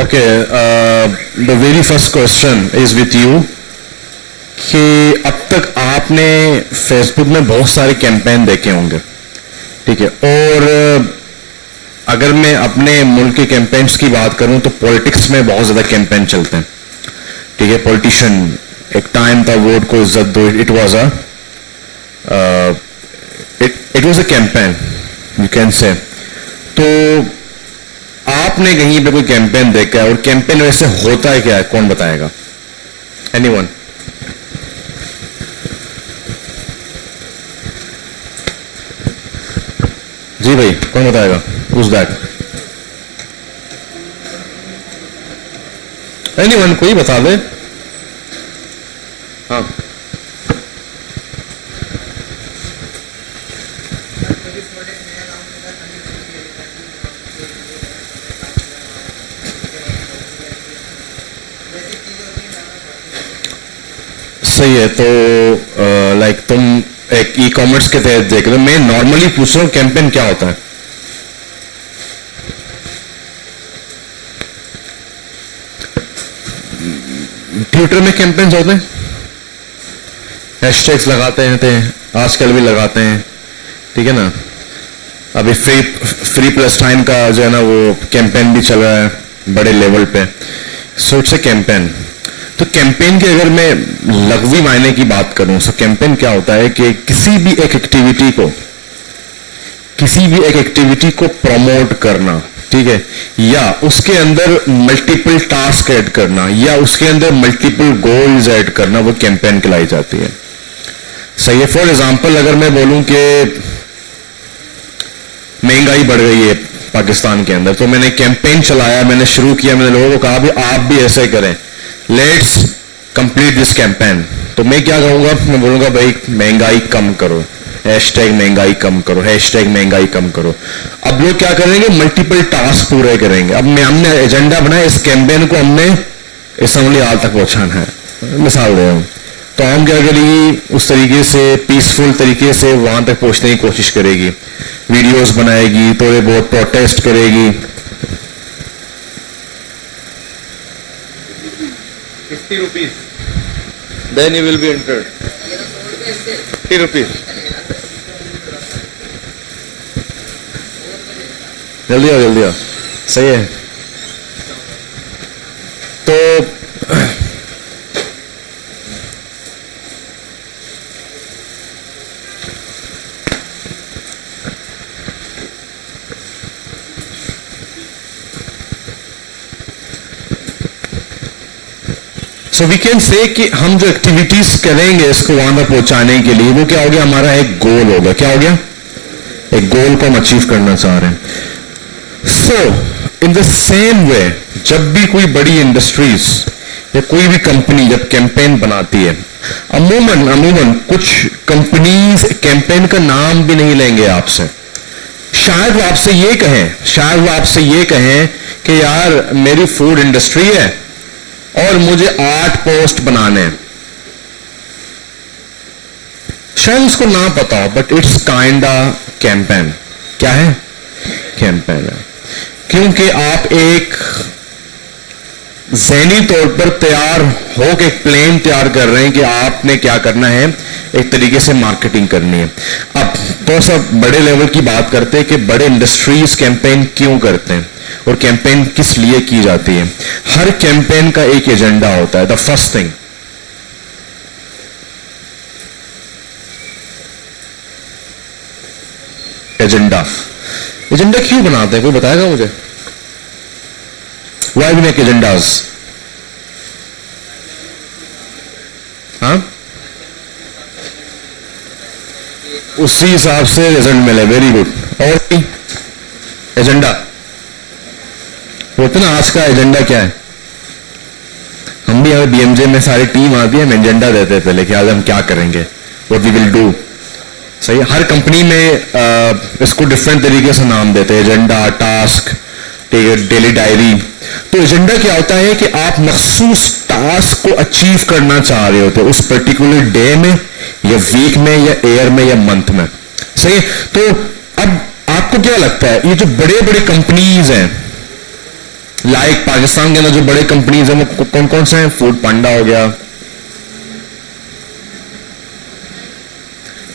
Okay, the very first question is with you कि अब तक आपने फेसबुक में बहुत सारे कैंपेन देखे होंगे, ठीक है, और अगर मैं अपने मुल्क के कैंपेन्स की बात करूं तो पॉलिटिक्स में बहुत ज़्यादा कैंपेन चलते हैं, ठीक है। पॉलिटिशियन, एक टाइम था वोट को इज्जत दो, it was a campaign, you can say. तो आपने कहीं पे कोई कैंपेन देखा है, और कैंपेन वैसे होता है क्या है, कौन बताएगा? एनीवन? जी भाई, कौन बताएगा? Who's that? एनीवन, कोई बता दे। हाँ, सही है। तो लाइक तुम एक ई कॉमर्स के तहत देख रहे हो, मैं नॉर्मली पूछ रहा हूँ कैंपेन क्या होता है। ट्विटर में कैंपेन्स होते हैं, हैशटैग्स लगाते हैं, आजकल भी लगाते हैं, ठीक है ना। अभी फ्री पैलेस्टाइन का जो है ना वो कैंपेन भी चल रहा है बड़े लेवल पे। So it's a campaign. तो कैंपेन के अगर मैं लघवी मायने की बात करूं तो कैंपेन क्या होता है कि किसी भी एक एक्टिविटी को प्रमोट करना, ठीक है, या उसके अंदर मल्टीपल टास्क ऐड करना, या उसके अंदर मल्टीपल गोल्स ऐड करना, वो कैंपेन कहलाई जाती है। सही है। फॉर एग्जांपल अगर मैं बोलूं कि महंगाई बढ़ गई है पाकिस्तान के अंदर, तो मैंने कैंपेन चलाया, मैंने शुरू किया, मैंने लोगों को कहा भी आप भी ऐसे करें, लेट्स कंप्लीट दिस कैंपेन। तो मैं क्या कहूंगा, मैं बोलूंगा भाई महंगाई कम करो, हैशटैग महंगाई कम करो, हैशटैग महंगाई कम करो। अब लोग क्या करेंगे, मल्टीपल टास्क पूरे करेंगे। अब हमने एजेंडा बनाया, इस कैंपेन को हमने इस अमली हाल तक पहुंचाना है, मिसाल दे रहा हूं। तो हम क्या करेगी, उस तरीके से पीसफुल तरीके से वहां तक पहुंचने की कोशिश करेगी, वीडियोस बनाएगी, थोड़े बहुत प्रोटेस्ट करेगी। 50 rupees, then you will be entered. 50 rupees. जल्दी आओ, जल्दी आओ। सही है। तो सो वी कैन से कि हम जो एक्टिविटीज करेंगे इसको वहां तक पहुंचाने के लिए, वो क्या हो गया, हमारा एक गोल हो गया। क्या हो गया? एक गोल को हम अचीव करना चाह रहे हैं। सो इन द सेम वे, जब भी कोई बड़ी इंडस्ट्रीज या कोई भी कंपनी जब कैंपेन बनाती है, अमूमन कुछ कंपनीज कैंपेन का नाम भी नहीं लेंगे आपसे। शायद वो आपसे ये कहें कि यार मेरी फूड इंडस्ट्री है और मुझे 8 पोस्ट बनाने हैं। शायद उसको ना पता हो, बट इट्स काइंडा कैंपेन। क्या है? कैंपेन है, क्योंकि आप एक ज़हनी तौर पर तैयार हो के एक प्लान तैयार कर रहे हैं कि आपने क्या करना है, एक तरीके से मार्केटिंग करनी है। अब तो सब बड़े लेवल की बात करते हैं कि बड़े इंडस्ट्रीज कैंपेन क्यों करते हैं और कैंपेन किस लिए की जाती है। हर कैंपेन का एक एजेंडा होता है। द फर्स्ट थिंग, एजेंडा क्यों बनाते हैं, कोई बताएगा मुझे? Why we make agendas? हाँ, उसी हिसाब से रिजल्ट मिले। Very good. और एजेंडा बोलते ना, आज का एजेंडा क्या है? हम भी यहाँ बीएमजे में सारी टीम आती है, हम एजेंडा देते हैं पहले कि आज हम क्या करेंगे, व्हाट वी विल डू। सही। हर कंपनी में इसको डिफरेंट तरीके से नाम देते हैं, एजेंडा, टास्क, ठीक है, डेली डायरी। तो एजेंडा क्या होता है कि आप मखसूस टास्क को अचीव करना चाह रहे होते उस पर्टिकुलर डे में या वीक में या ईयर में या मंथ में। सही। तो अब आपको क्या लगता है, ये जो बड़े बड़े कंपनीज हैं, लाइक पाकिस्तान के अंदर जो बड़े कंपनीज हैं वो कौन कौन से हैं? फूड पांडा हो गया,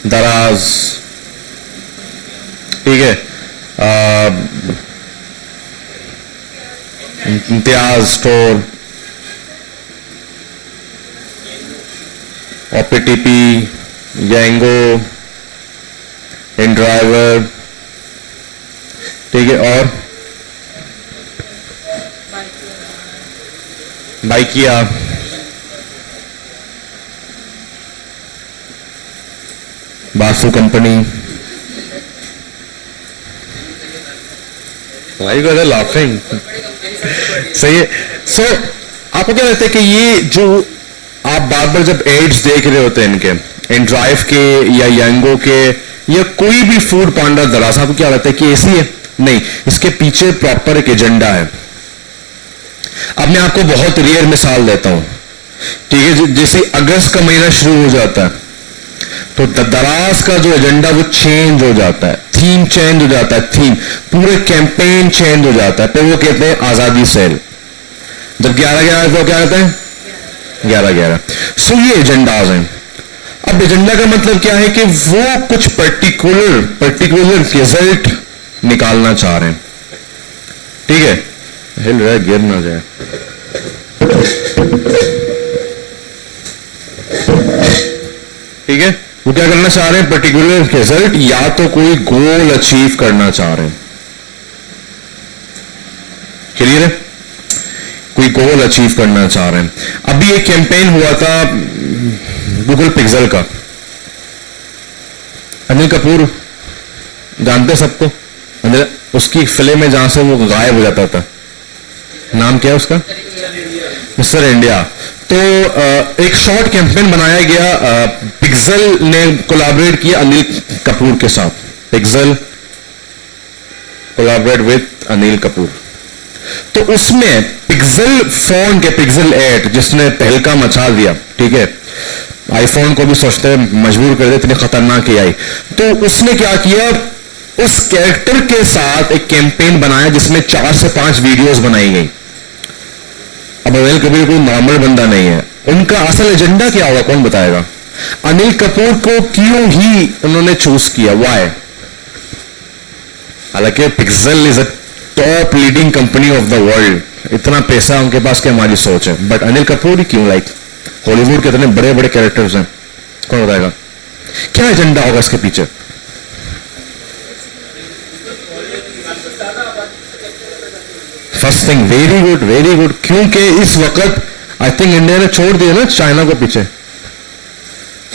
दराज, ठीक है, इम्तियाज स्टोर, ओपीटीपी, यंगो, इन ड्राइवर, ठीक है, और Bykea, Basu company. Why you guys are laughing? सही है। सो आपको क्या लगता है कि ये जो आप बार बार जब एड्स देख रहे होते हैं इनके, इन ड्राइव के या यंगो के या कोई भी फूड पांडा दराज, आपको क्या लगता है कि ऐसी है? नहीं, इसके पीछे प्रॉपर एक एजेंडा है। अब मैं आपको बहुत रेयर मिसाल देता हूं, ठीक है। जैसे अगस्त का महीना शुरू हो जाता है तो दराज का जो एजेंडा वो चेंज हो जाता है, थीम चेंज हो जाता है, थीम पूरे कैंपेन चेंज हो जाता है। फिर वो कहते हैं आजादी सेल। जब 11/11 तो क्या कहते हैं? 11/11। सो ये एजेंडाज हैं। अब एजेंडा का मतलब क्या है कि वो कुछ पर्टिकुलर रिजल्ट निकालना चाह रहे हैं, ठीक है। हिल रहा है, गिर ना जाए, ठीक है। वो क्या करना चाह रहे हैं? पर्टिकुलर रिजल्ट या तो कोई गोल अचीव करना चाह रहे हैं, क्लियर है? कोई गोल अचीव करना चाह रहे हैं। अभी एक कैंपेन हुआ था गूगल पिक्सल का, अनिल कपूर जानते सबको, उसकी फिल्म में जहां से वो गायब हो जाता था, नाम क्या है उसका? Mister India. तो एक शॉर्ट कैंपेन बनाया गया, पिक्सल ने कोलैबोरेट किया अनिल कपूर के साथ, pixel collaborate with Anil Kapoor. तो उसमें पिक्सल फोन के पिक्सल 8 जिसने तहलका मचा दिया, ठीक है, आईफोन को भी सोचते मजबूर कर दे, इतनी खतरनाक आई। तो उसने क्या किया, उस कैरेक्टर के साथ एक कैंपेन बनाया जिसमें 4 से 5 वीडियोस बनाई गई। अब अनिल कपूर कोई नॉर्मल बंदा नहीं है, उनका असल एजेंडा क्या होगा कौन बताएगा? अनिल कपूर को क्यों ही उन्होंने चूज किया, वाई? हालांकि pixel is a top leading company of the world, इतना पैसा उनके पास क्या हमारी सोच है, बट अनिल कपूर ही क्यों? लाइक हॉलीवुड के इतने बड़े बड़े कैरेक्टर्स हैं, कौन बताएगा क्या एजेंडा होगा इसके पीछे? फर्स्ट थिंग, वेरी गुड, क्योंकि इस वक्त आई थिंक इंडिया ने छोड़ दिया ना चाइना को पीछे।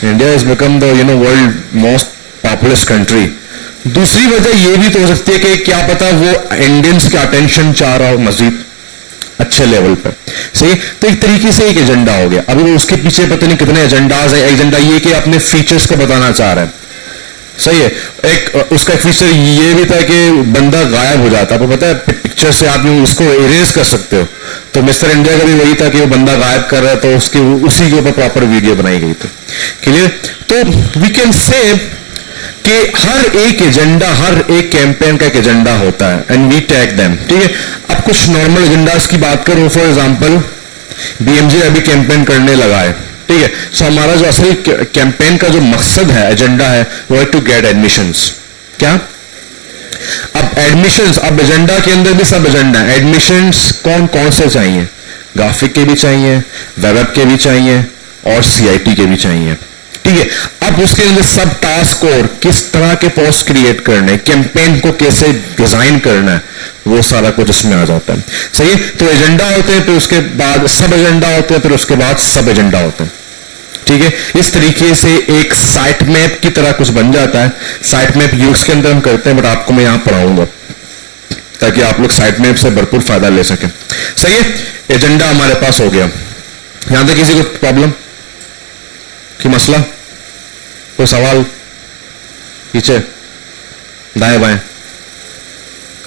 India is become the world most populous country. दूसरी वजह यह भी तो हो सकती है कि क्या पता वो इंडियंस का अटेंशन चाह रहा हो मजीद अच्छे लेवल पर, सही। तो एक तरीके से एक एजेंडा हो गया। अभी वो उसके पीछे पता नहीं कितने एजेंडाज है। एजेंडा ये कि अपने फीचर्स को बताना चाह रहा है, सही है। एक उसका फीचर ये भी था कि बंदा गायब हो जाता, आपको पता है पिक्चर से आप उसको इरेज कर सकते हो। तो मिस्टर इंडिया का भी वही था कि वो बंदा गायब कर रहा है, तो उसके उसी के ऊपर प्रॉपर वीडियो बनाई गई थी, क्लियर। तो वी कैन से कि हर एक एजेंडा, हर एक कैंपेन का एक एजेंडा होता है एंड वी टैग देम, ठीक है। अब कुछ नॉर्मल एजेंडास की बात करूं, फॉर एग्जांपल बीएमजे अभी कैंपेन करने लगा है, ठीक है। सो हमारा जो असल कैंपेन का जो मकसद है, एजेंडा है, वो है टू गेट एडमिशंस। क्या? अब एडमिशंस, अब एजेंडा के अंदर भी सब एजेंडा है। एडमिशंस कौन कौन से चाहिए? ग्राफिक के भी चाहिए, वेब के भी चाहिए और सीआईटी के भी चाहिए, ठीक है। अब उसके अंदर सब टास्क और किस तरह के पोस्ट क्रिएट करने, कैंपेन को कैसे डिजाइन करना है, वो सारा कुछ इसमें आ जाता है, सही है। तो एजेंडा होते हैं, फिर उसके बाद सब एजेंडा होते हैं, फिर उसके बाद सब एजेंडा होते हैं, ठीक है। इस तरीके से एक साइट मैप की तरह कुछ बन जाता है। साइट मैप यूज के अंदर हम करते हैं, बट आपको मैं यहां पढ़ाऊंगा ताकि आप लोग साइट मैप से भरपूर फायदा ले सकें, सही है। एजेंडा हमारे पास हो गया। यहां तक किसी को प्रॉब्लम कि मसला, कोई सवाल? पीछे दाएं बाएं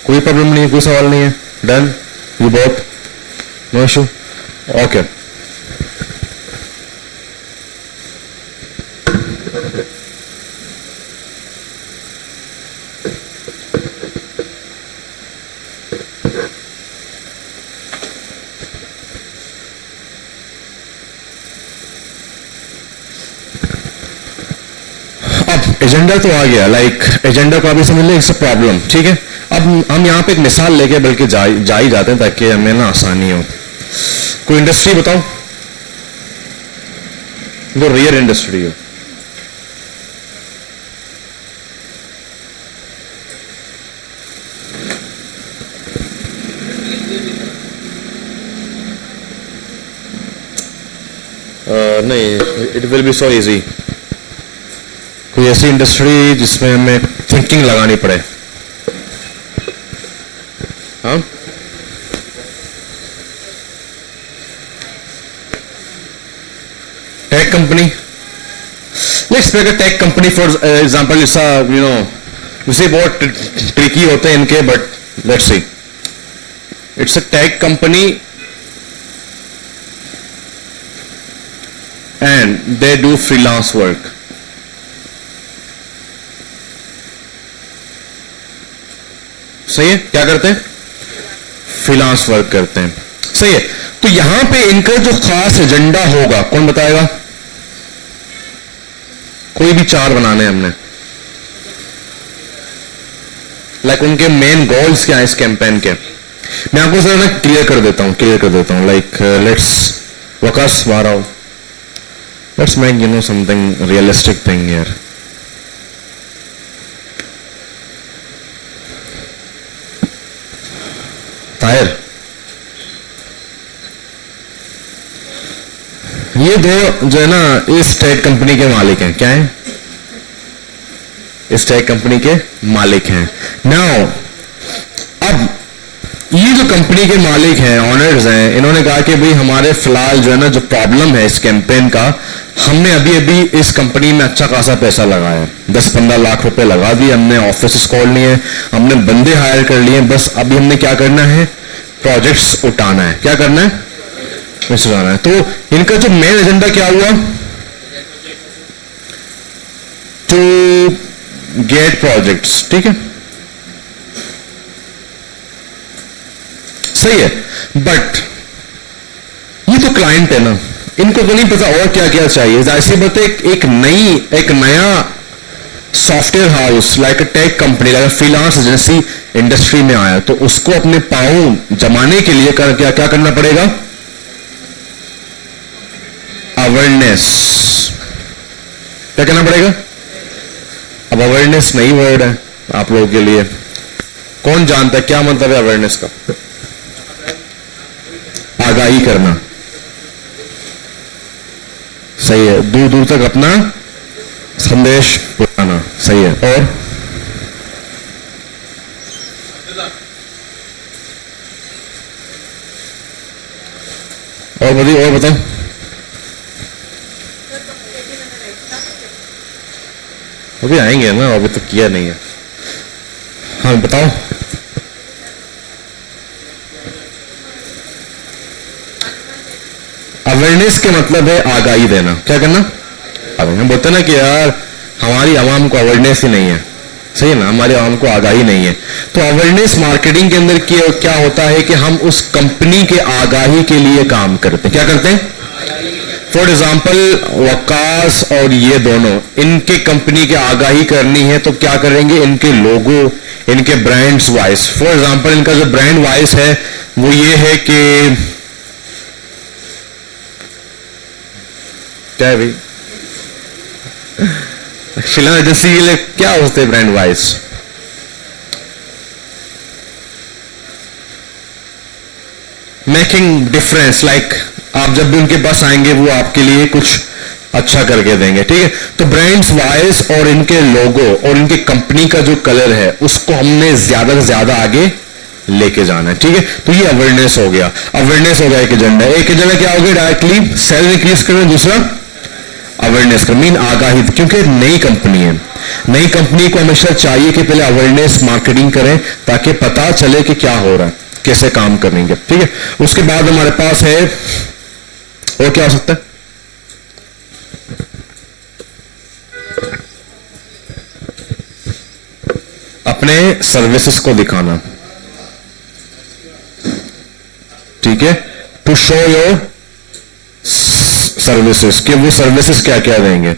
कोई प्रॉब्लम नहीं है, कोई सवाल नहीं है? Done, you both, no issue, okay. Agenda तो आ गया, लाइक एजेंडा को अभी समझ लें, इट्स अ प्रॉब्लम, ठीक है। अब हम यहाँ पे एक मिसाल लेके बल्कि जा ही जाते हैं ताकि हमें ना आसानी हो। कोई इंडस्ट्री बताओ जो रियल इंडस्ट्री हो। नहीं, it will be so easy. कोई ऐसी इंडस्ट्री जिसमें हमें थिंकिंग लगानी पड़े। हाँ, tech company, let's make a tech company for example. It's you know उसे बहुत ट्रिकी होते हैं इनके, but let's see, it's a tech company and they do freelance work. सही है, क्या करते हैं? फ्रीलांस वर्क करते हैं, सही है। तो यहां पे इनका जो खास एजेंडा होगा, कौन बताएगा? कोई भी चार बनाने हमने, लाइक उनके मेन गोल्स क्या है इस कैंपेन के। मैं आपको जरा ना क्लियर कर देता हूं, लाइक लेट्स वकास वाराव, let's make something realistic thing here. Tahir, ये दो जो है ना इस टेक कंपनी के मालिक हैं। क्या है? इस टेक कंपनी के मालिक हैं। नाउ अब ये जो कंपनी के मालिक हैं, ऑनर्स हैं, इन्होंने कहा कि भाई हमारे फिलहाल जो है ना जो प्रॉब्लम है इस कैंपेन का, हमने अभी अभी इस कंपनी में अच्छा खासा पैसा लगाया, 10-15 लाख रुपए लगा दिए, हमने ऑफिस खोल लिए, हमने बंदे हायर कर लिए, बस अभी हमने क्या करना है? प्रोजेक्ट्स उठाना है। क्या करना है? उठाना है। तो इनका जो मेन एजेंडा क्या हुआ? टू गेट प्रोजेक्ट्स, ठीक है, सही है। बट ये तो क्लाइंट है ना, इनको तो नहीं पता और क्या क्या चाहिए। ऐसी बात है, एक नया सॉफ्टवेयर हाउस लाइक अ tech company, like freelance agency industry में आया, तो उसको अपने पांव जमाने के लिए क्या करना पड़ेगा? अवेयरनेस। क्या करना पड़ेगा? अब अवेयरनेस नई वर्ड है आप लोगों के लिए, कौन जानता है क्या मतलब है अवेयरनेस का? आगाही करना, सही है। दूर दूर तक अपना संदेश पहुंचाना, सही है। और बताओ। अभी आएंगे ना, अभी तो किया नहीं है। हाँ बताओ। अवेयरनेस के मतलब है आगाही देना। क्या करना? हम बोलते हैं ना कि यार हमारी आवाम को अवेयरनेस ही नहीं है, सही है ना, हमारी आवाम को आगाही नहीं है। तो अवेयरनेस मार्केटिंग के अंदर क्या होता है कि हम उस कंपनी के आगाही के लिए काम करते हैं। क्या करते हैं? फॉर एग्जाम्पल वकास और ये दोनों, इनके कंपनी की आगाही करनी है तो क्या करेंगे? इनके लोगो, इनके ब्रांड्स वाइस, फॉर एग्जाम्पल इनका जो ब्रांड वाइस है वो ये है कि क्या है भाई, फिल्म एजेंसी के लिए क्या होते हैं brand wise? Making difference, like आप जब भी उनके पास आएंगे वो आपके लिए कुछ अच्छा करके देंगे, ठीक है। तो ब्रांड्स वाइज और इनके लोगो और इनके कंपनी का जो कलर है उसको हमने ज्यादा से ज्यादा आगे लेके जाना है, ठीक है। तो ये अवेयरनेस हो गया, एक एजेंडा। एक एजेंडा क्या हो गया? डायरेक्टली सेल इंक्रीज करना, दूसरा अवेयरनेस का मीन आगाही, क्योंकि नई कंपनी है, नई कंपनी को हमेशा चाहिए कि पहले अवेयरनेस मार्केटिंग करें ताकि पता चले कि क्या हो रहा है, कैसे काम करेंगे, ठीक है। उसके बाद हमारे पास है और क्या हो सकता है? अपने सर्विसेज को दिखाना, ठीक है, टू शो योर सर्विसेज, कि वो सर्विसेज क्या क्या देंगे,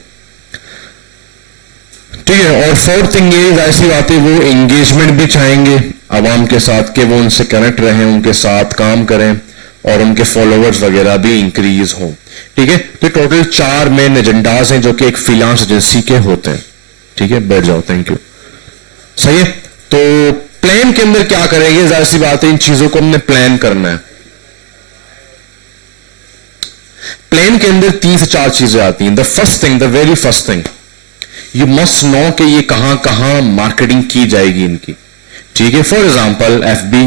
ठीक है। और फोर्थ थिंग ये ऐसी बात है, वो एंगेजमेंट भी चाहेंगे आवाम के साथ कि वो उनसे कनेक्ट रहें, उनके साथ काम करें और उनके फॉलोअर्स वगैरह भी इंक्रीज हों। ठीक है। तो टोटल 4 मेन एजेंडाज हैं जो कि एक फ्रीलांस एजेंसी के होते हैं। ठीक है, बैठ जाओ, थैंक यू। सही है। तो प्लान के अंदर क्या करेंगे, जाहिर सी बात है इन चीजों को हमने प्लान करना है। प्लान के अंदर 3 से 4 चीजें आती हैं। The first thing, the very first thing, you must know कि ये कहां कहां मार्केटिंग की जाएगी इनकी। ठीक है। फॉर एग्जाम्पल FB,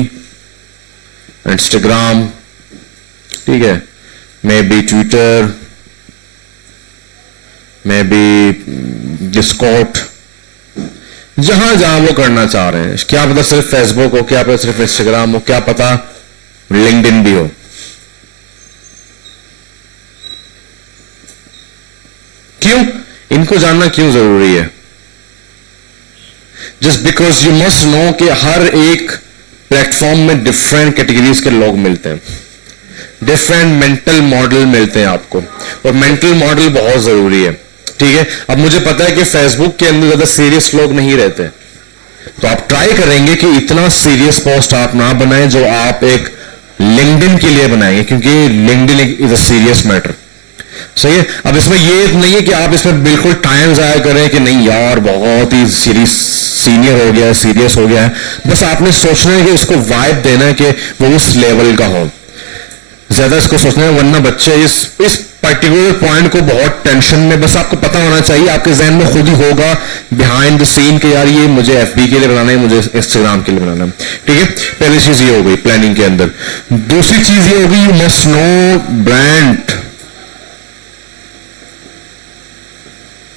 इंस्टाग्राम, ठीक है, may be Twitter, may be Discord, जहां जहां वो करना चाह रहे हैं। क्या पता सिर्फ फेसबुक हो, क्या पता सिर्फ इंस्टाग्राम हो, क्या पता लिंक्डइन भी हो। क्यों इनको जानना क्यों जरूरी है? Just because you must know कि हर एक प्लेटफॉर्म में डिफरेंट कैटेगरीज के लोग मिलते हैं, डिफरेंट मेंटल मॉडल मिलते हैं आपको, और मेंटल मॉडल बहुत जरूरी है। ठीक है। अब मुझे पता है कि फेसबुक के अंदर ज्यादा सीरियस लोग नहीं रहते, तो आप ट्राई करेंगे कि इतना सीरियस पोस्ट आप ना बनाएं जो आप एक लिंक्डइन के लिए बनाएंगे, क्योंकि LinkedIn is a serious matter. सही है। अब इसमें ये नहीं है कि आप इसमें बिल्कुल टाइम जाया करें कि नहीं यार बहुत ही सीनियर हो गया है, सीरियस हो गया है। बस आपने सोचना है कि उसको वाइब देना है कि वो उस लेवल का हो, ज्यादा इसको सोचना है, वरना बच्चे इस पर्टिकुलर पॉइंट को बहुत टेंशन में, बस आपको पता होना चाहिए, आपके जहन में खुद ही होगा बिहाइंड द सीन के यार ये मुझे FB के लिए बनाना है, मुझे इंस्टाग्राम के लिए बनाना है। ठीक है। पहली चीज ये हो गई प्लानिंग के अंदर। दूसरी चीज ये होगी, you must know brand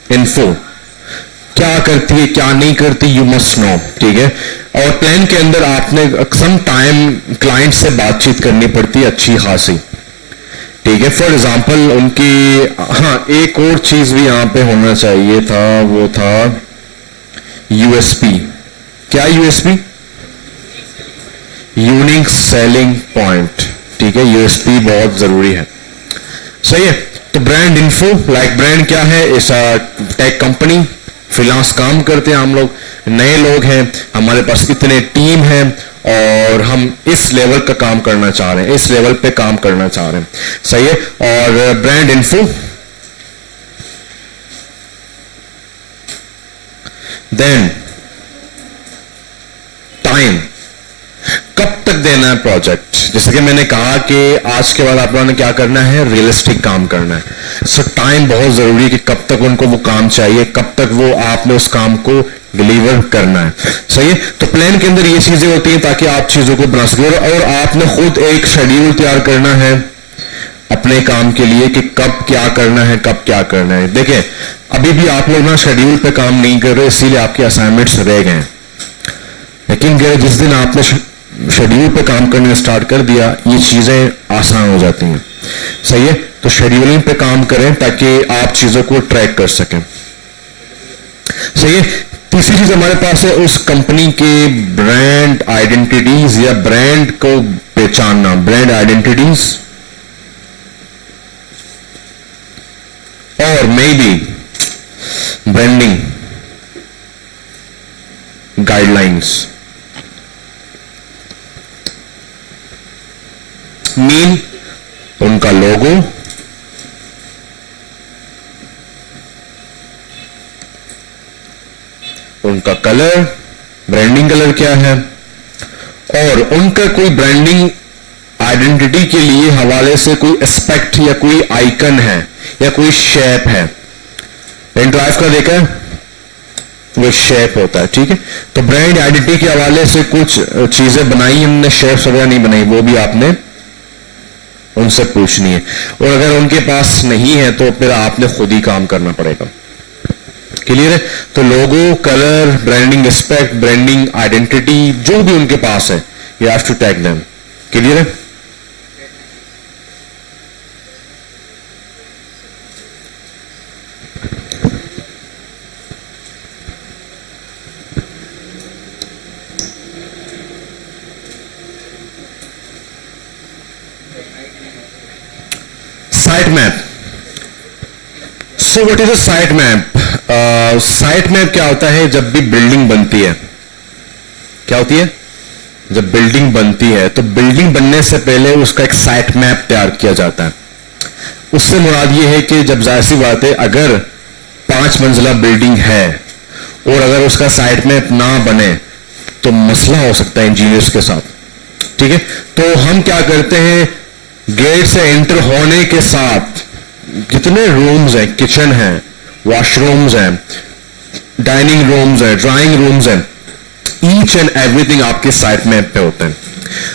info, क्या करती है क्या नहीं करती, यू मस्ट नो। ठीक है। और प्लान के अंदर आपने सम टाइम क्लाइंट से बातचीत करनी पड़ती है अच्छी खासी। ठीक है। फॉर एग्जाम्पल उनकी, हाँ एक और चीज भी यहां पे होना चाहिए था, वो था USP। क्या USP? Unique selling point. ठीक है। USP बहुत जरूरी है। सही है। तो ब्रांड इन्फो, लाइक ब्रांड क्या है, इस टेक कंपनी, फ्रीलांस काम करते हैं हम लोग, नए लोग हैं, हमारे पास इतने टीम है और हम इस लेवल का काम करना चाह रहे हैं, इस लेवल पे काम करना चाह रहे हैं। सही है। और ब्रांड इन्फो, देन टाइम, कब तक देना है प्रोजेक्ट। जैसे कि मैंने कहा कि आज के बाद आप लोगों ने क्या करना है, रियलिस्टिक काम करना है। सो टाइम बहुत जरूरी है कि कब तक उनको वो काम चाहिए, कब तक वो आपने उस काम को डिलीवर करना है। सही है। तो प्लान के अंदर ये चीजें होती हैं ताकि आप चीजों को बना सकें, और आपने खुद एक शेड्यूल तैयार करना है अपने काम के लिए कि कब क्या करना है, कब क्या करना है। देखिए अभी भी आप लोग ना शेड्यूल पे काम नहीं कर रहे, इसीलिए आपके असाइनमेंट्स रह गए। लेकिन जिस दिन आपने शेड्यूल पे काम करने स्टार्ट कर दिया, ये चीजें आसान हो जाती हैं। सही है। तो शेड्यूलिंग पे काम करें ताकि आप चीजों को ट्रैक कर सकें। सही है। तीसरी चीज हमारे पास है उस कंपनी के ब्रांड आइडेंटिटीज या ब्रांड को पहचानना, ब्रांड आइडेंटिटीज और may be branding guidelines. Mean उनका लोगो, उनका कलर, ब्रांडिंग कलर क्या है, और उनका कोई ब्रांडिंग आइडेंटिटी के लिए हवाले से कोई एस्पेक्ट या कोई आइकन है या कोई शेप है। ड्राइव का देखा है, वो शेप होता है। ठीक है। तो ब्रांड आइडेंटिटी के हवाले से कुछ चीजें बनाई हमने, शेप्स वगैरह नहीं बनाई, वो भी आपने उनसे पूछनी है। और अगर उनके पास नहीं है तो फिर आपने खुद ही काम करना पड़ेगा। क्लियर है। तो logo, colour, branding aspect, branding identity, जो भी उनके पास है, you have to tag them. Clear है। Sitemap. So what is a sitemap? Site में क्या होता है, जब भी बिल्डिंग बनती है, क्या होती है, जब बिल्डिंग बनती है तो बिल्डिंग बनने से पहले उसका एक साइट मैप तैयार किया जाता है। उससे मुराद ये है कि जब जाहिर सी बात है, अगर 5 मंजिला बिल्डिंग है और अगर उसका साइट मैप ना बने तो मसला हो सकता है इंजीनियर्स के साथ, ठीक है। तो हम क्या करते हैं, गेट से एंटर होने के साथ जितने रूम्स हैं, किचन है, वॉशरूम्स हैं, डाइनिंग रूम्स हैं, ड्राइंग रूम्स हैं, ईच एंड एवरीथिंग आपके साइट मैप पे होते हैं।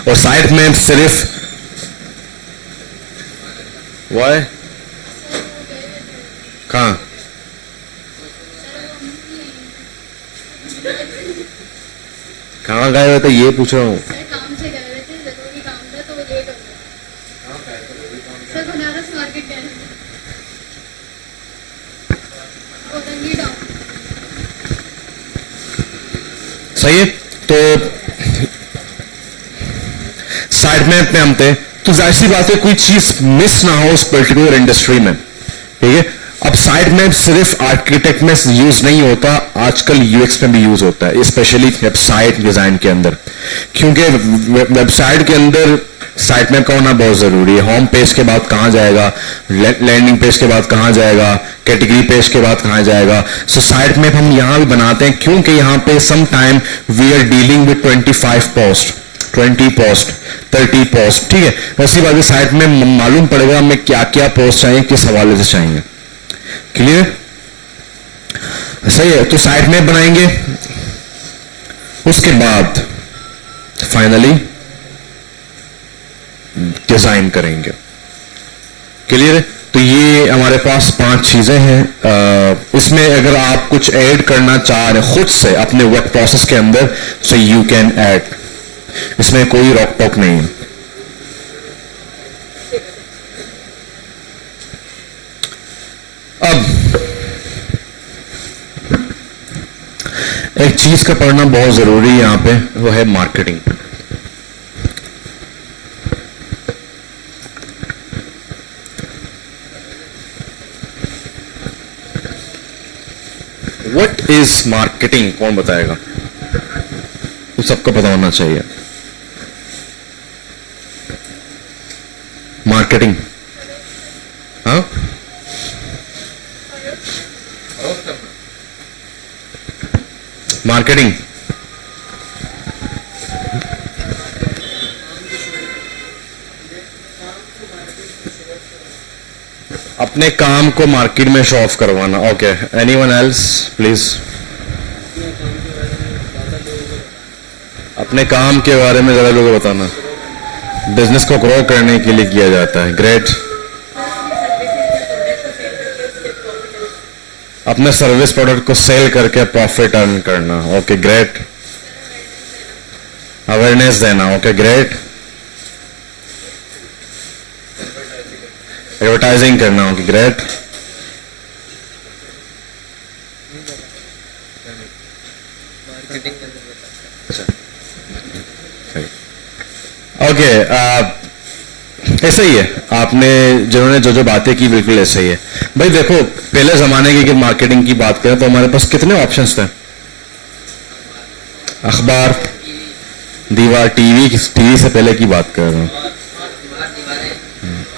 और साइट मैप सिर्फ वाई कहां कहां गए हुए थे ये पूछ रहा हूं। काम से गए हुए थे, जरूरी काम था तो लेट हो गया। सर बनारस मार्केट गए थे, औरंगी टाउन। सही है। तो साइड मैप में हम थे, तो जाहिर सी बात है कोई चीज मिस ना हो उस पर्टिकुलर इंडस्ट्री में, ठीक है। अब साइड मैप सिर्फ आर्किटेक्ट में यूज नहीं होता, आजकल यूएक्स में भी यूज होता है, स्पेशली वेबसाइट डिजाइन के अंदर, क्योंकि वेबसाइट के अंदर साइट मैप का होना बहुत जरूरी है। होम पेज के बाद कहां जाएगा, लैंडिंग पेज के बाद कहां जाएगा, कैटेगरी पेज के बाद कहां जाएगा। सो साइट मैप हम यहां भी बनाते हैं, क्योंकि यहां पे some time we are dealing with 25 post, 20 post, 30 post, ठीक है। वैसी बात साइट में मालूम पड़ेगा हमें क्या क्या पोस्ट चाहिए, किस हवाले से चाहिए। क्लियर, सही है। तो साइट मैप बनाएंगे, उसके बाद फाइनली डिजाइन करेंगे। क्लियर है। तो ये हमारे पास 5 चीजें हैं। इसमें अगर आप कुछ ऐड करना चाह रहे खुद से अपने वर्क प्रोसेस के अंदर, सो यू कैन ऐड, इसमें कोई रोक टोक नहीं है। अब एक चीज का पढ़ना बहुत जरूरी है यहां पे, वो है मार्केटिंग। व्हाट इज मार्केटिंग, कौन बताएगा? तो सबको पता होना चाहिए। मार्केटिंग, हाँ, मार्केटिंग अपने काम को मार्केट में शो ऑफ करवाना। Okay, anyone else please? अपने काम के बारे में जरा लोगों को बताना। बिजनेस को ग्रो करने के लिए किया जाता है। ग्रेट। अपने सर्विस प्रोडक्ट को सेल करके प्रॉफिट अर्न करना। Okay great. अवेयरनेस देना। Okay great. एडवर्टाइजिंग करना। Okay great. ओके, ऐसा ही है। आपने जिन्होंने जो जो बातें की बिल्कुल ऐसा ही है। भाई देखो, पहले जमाने की मार्केटिंग की बात करें तो हमारे पास कितने ऑप्शंस थे? अखबार, दीवार, टीवी से पहले की बात कर रहा हूँ,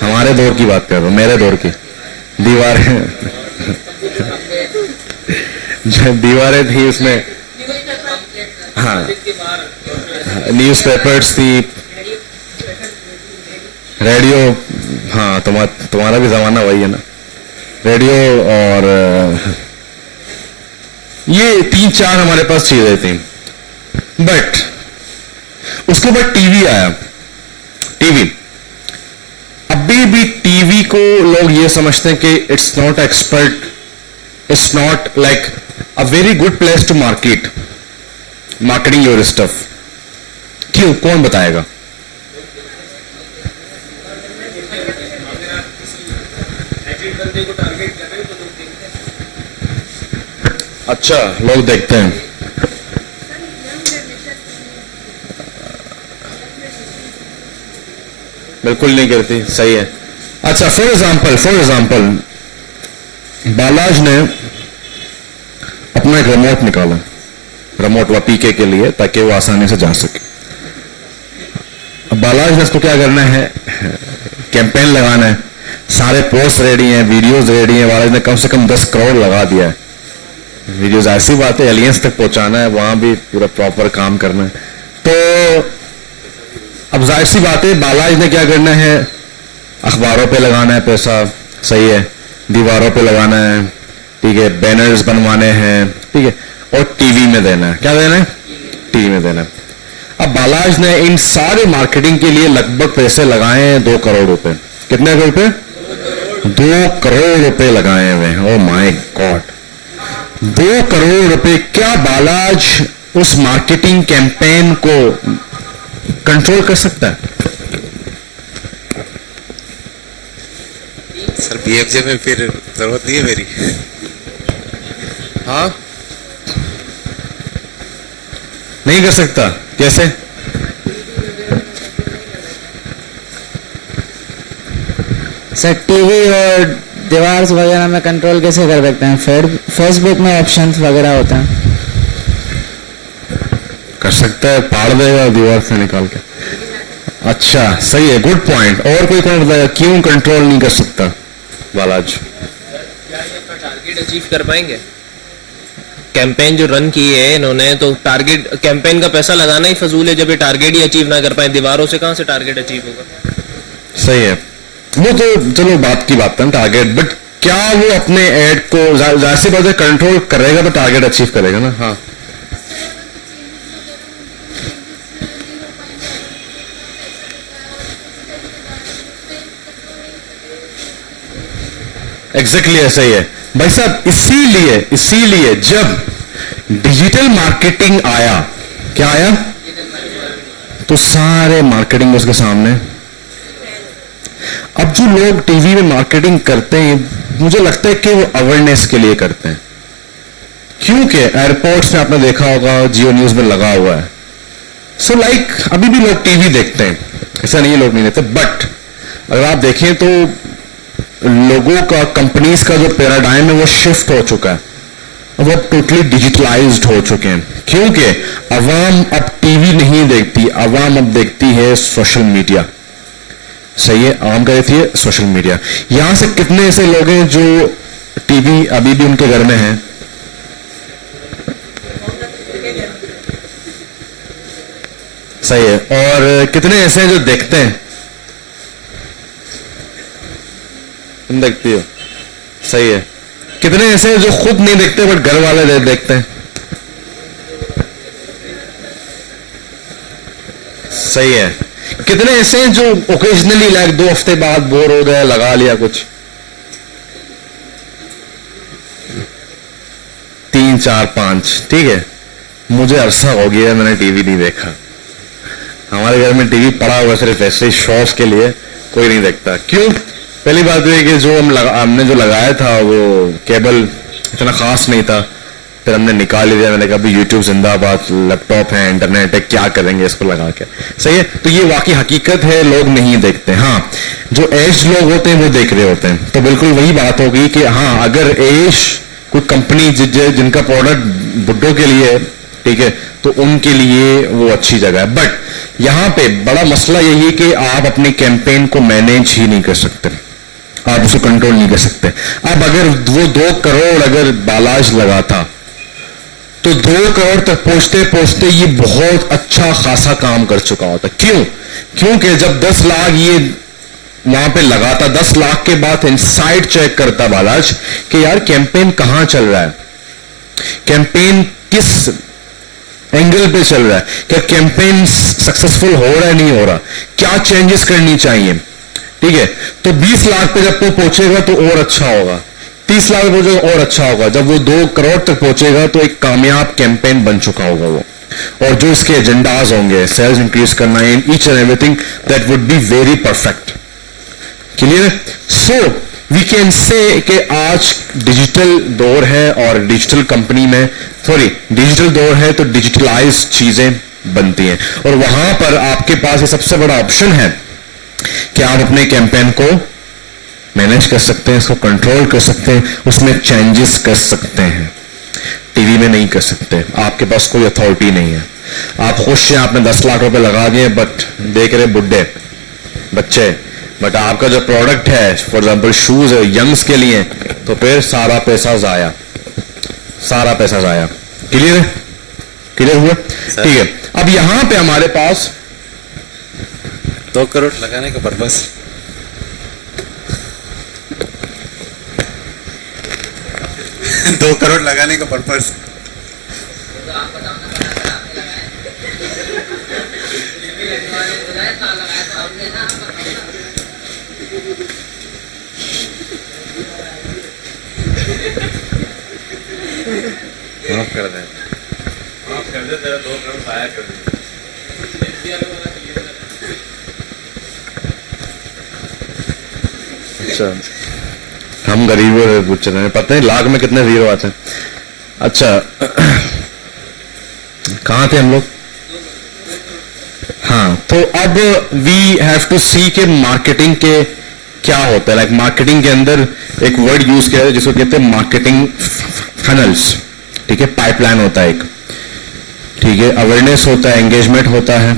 हमारे दौर की बात कर रहा हूँ, मेरे दौर की दीवारें दीवारें थी उसमें, हाँ, न्यूज़पेपर्स थी, रेडियो, हाँ, तुम्हारा भी जमाना वही है ना, रेडियो, और ये 3-4 हमारे पास चीजें थी। बट उसके बाद टीवी आया। टीवी, अभी भी टीवी को लोग ये समझते हैं कि it's not expert, it's not like a very good place to marketing your stuff. क्यों, कौन बताएगा? अच्छा, लोग देखते हैं। बिल्कुल नहीं करती, सही है। अच्छा, फॉर एग्जाम्पल बालाज ने अपना एक रिमोट निकाला, रिमोट व पीके के लिए, ताकि वो आसानी से जा सके। अब बालाज ने इसको क्या करना है, कैंपेन लगाना है, सारे पोस्ट रेडी हैं, वीडियोस रेडी हैं, बालाज ने कम से कम 10 करोड़ लगा दिया है। वीडियोस ऐसी बात है, एलियंस तक पहुंचाना है, वहां भी पूरा प्रॉपर काम करना है। तो अब जाहिर सी बात है, बालाज ने क्या करना है, अखबारों पे लगाना है पैसा, सही है, दीवारों पे लगाना है, ठीक है, बैनर्स बनवाने हैं, ठीक है, और टीवी में देना है। क्या देना है? टीवी में देना है। अब बालाज ने इन सारे मार्केटिंग के लिए लगभग पैसे लगाए हैं 2 करोड़ रुपए। कितने रुपए? 2 करोड़ रुपए लगाए हुए हैं। ओ माय गॉड, 2 करोड़ रुपए। क्या बालाज उस मार्केटिंग कैंपेन को कंट्रोल कर सकता है? सर बीएफजे में फिर जरूरत नहीं है मेरी। हाँ, नहीं कर सकता। कैसे? सर टीवी और दीवार वगैरह में कंट्रोल कैसे कर सकते हैं? फेसबुक में ऑप्शंस वगैरह होते हैं। कर सकता है, फाड़ देगा दीवार से निकाल के। अच्छा, सही है, गुड पॉइंट। और कोई कौन बताएगा क्यों कंट्रोल नहीं कर सकता बालाज? क्या ये अपना टारगेट अचीव कर पाएंगे? कैंपेन जो रन की है इन्होंने, तो टारगेट, कैंपेन का पैसा लगाना ही फजूल है जब ये टारगेट ही अचीव ना कर पाए। दीवारों से कहां से टारगेट अचीव होगा? सही है, वो तो चलो बात की बात है टारगेट, बट क्या वो अपने एड को जाहिर सी बात है कंट्रोल करेगा तो टारगेट अचीव करेगा ना। हाँ, एग्जैक्टली ऐसा ही है भाई साहब। इसीलिए जब डिजिटल मार्केटिंग आया, क्या आया, तो सारे मार्केटिंग उसके सामने। अब जो लोग टीवी में मार्केटिंग करते हैं, मुझे लगता है कि वो अवेयरनेस के लिए करते हैं, क्योंकि एयरपोर्ट्स में आपने देखा होगा जियो न्यूज में लगा हुआ है। सो लाइक अभी भी लोग टीवी देखते हैं, ऐसा नहीं है लोग नहीं देखते, बट अगर आप देखें तो लोगों का, कंपनीज का जो पैराडाइम है वो शिफ्ट हो चुका है, वो अब टोटली डिजिटलाइज्ड हो चुके हैं, क्योंकि अवाम अब टीवी नहीं देखती, अवाम अब देखती है सोशल मीडिया। सही है, आवाम क्या देखती है? Social media. यहां से कितने ऐसे लोग हैं जो टीवी अभी भी उनके घर में है? सही है, और कितने ऐसे हैं जो देखते हैं? तुम देखती हो? सही है। कितने ऐसे हैं जो खुद नहीं देखते बट घर वाले देखते हैं? सही है। कितने ऐसे हैं जो ओकेजनली लाइक 2 हफ्ते बाद बोर हो गए, लगा लिया कुछ? 3, 4, 5, ठीक है। मुझे अरसा हो गया मैंने टीवी नहीं देखा। हमारे घर में टीवी पड़ा हुआ सिर्फ ऐसे शौक के लिए, कोई नहीं देखता। क्यों? पहली बात यह कि जो हमने जो लगाया था वो केबल इतना खास नहीं था, फिर हमने निकाल लिया। मैंने कहा अभी यूट्यूब जिंदाबाद, लैपटॉप है, इंटरनेट है, क्या करेंगे इसको लगा के। सही है, तो ये वाकई हकीकत है, लोग नहीं देखते। हाँ, जो एज लोग होते हैं वो देख रहे होते हैं। तो बिल्कुल वही बात होगी कि हाँ, अगर एज कोई कंपनी जिनका प्रोडक्ट बुड्ढों के लिए, ठीक है, तो उनके लिए वो अच्छी जगह है। बट यहां पे बड़ा मसला यही है कि आप अपनी कैंपेन को मैनेज ही नहीं कर सकते, आप उसको कंट्रोल नहीं कर सकते। अब अगर वो 2 करोड़ अगर बालाज लगा था, तो 2 करोड़ तक पहुंचते पहुंचते ये बहुत अच्छा खासा काम कर चुका होता। क्यों? क्योंकि जब 10 लाख ये वहां पे लगाता, 10 लाख के बाद इनसाइड चेक करता बालाज कि यार कैंपेन कहां चल रहा है, कैंपेन किस एंगल पे चल रहा है, क्या कैंपेन सक्सेसफुल हो रहा है, नहीं हो रहा, क्या चेंजेस करनी चाहिए। ठीक है, तो 20 लाख पे जब वो पहुंचेगा तो और अच्छा होगा, 30 लाख पे पहुंचेगा और अच्छा होगा। जब वो 2 करोड़ तक पहुंचेगा तो एक कामयाब कैंपेन बन चुका होगा वो। और जो इसके एजेंडाज होंगे, सेल्स इंक्रीज करना, in each and everything, that would be very perfect. Clear? So we can say कि आज डिजिटल दौर है और डिजिटल कंपनी में, सॉरी डिजिटल दौर है तो डिजिटलाइज चीजें बनती हैं, और वहां पर आपके पास ये सबसे बड़ा ऑप्शन है कि आप अपने कैंपेन को मैनेज कर सकते हैं, इसको कंट्रोल कर सकते हैं, उसमें चेंजेस कर सकते हैं। टीवी में नहीं कर सकते, आपके पास कोई अथॉरिटी नहीं है। आप खुश हैं, आपने 10 लाख रुपए लगा दिए, बट देख रहे बुढ़े बच्चे, बट आपका जो प्रोडक्ट है फॉर एग्जांपल शूज है यंग्स के लिए, तो फिर सारा पैसा जाया, सारा पैसा जाया। क्लियर है? क्लियर हुआ? ठीक है। अब यहां पे हमारे पास 2 करोड़ लगाने का पर्पस। दो करोड़ लगाने का पर्पस। माफ कर दे, माफ कर दे, तेरा 2 करोड़ आया कर दे। अच्छा, हम गरीबों से पूछ रहे हैं, पता नहीं लाख में कितने जीरो आते हैं। अच्छा कहाँ थे हम लोग? हाँ, तो अब वी हैव टू सी के मार्केटिंग के क्या होता है। लाइक मार्केटिंग के अंदर एक वर्ड यूज किया है जिसको कहते हैं मार्केटिंग फनल्स। ठीक है, पाइपलाइन होता है एक, ठीक है, अवेयरनेस होता है, एंगेजमेंट होता है,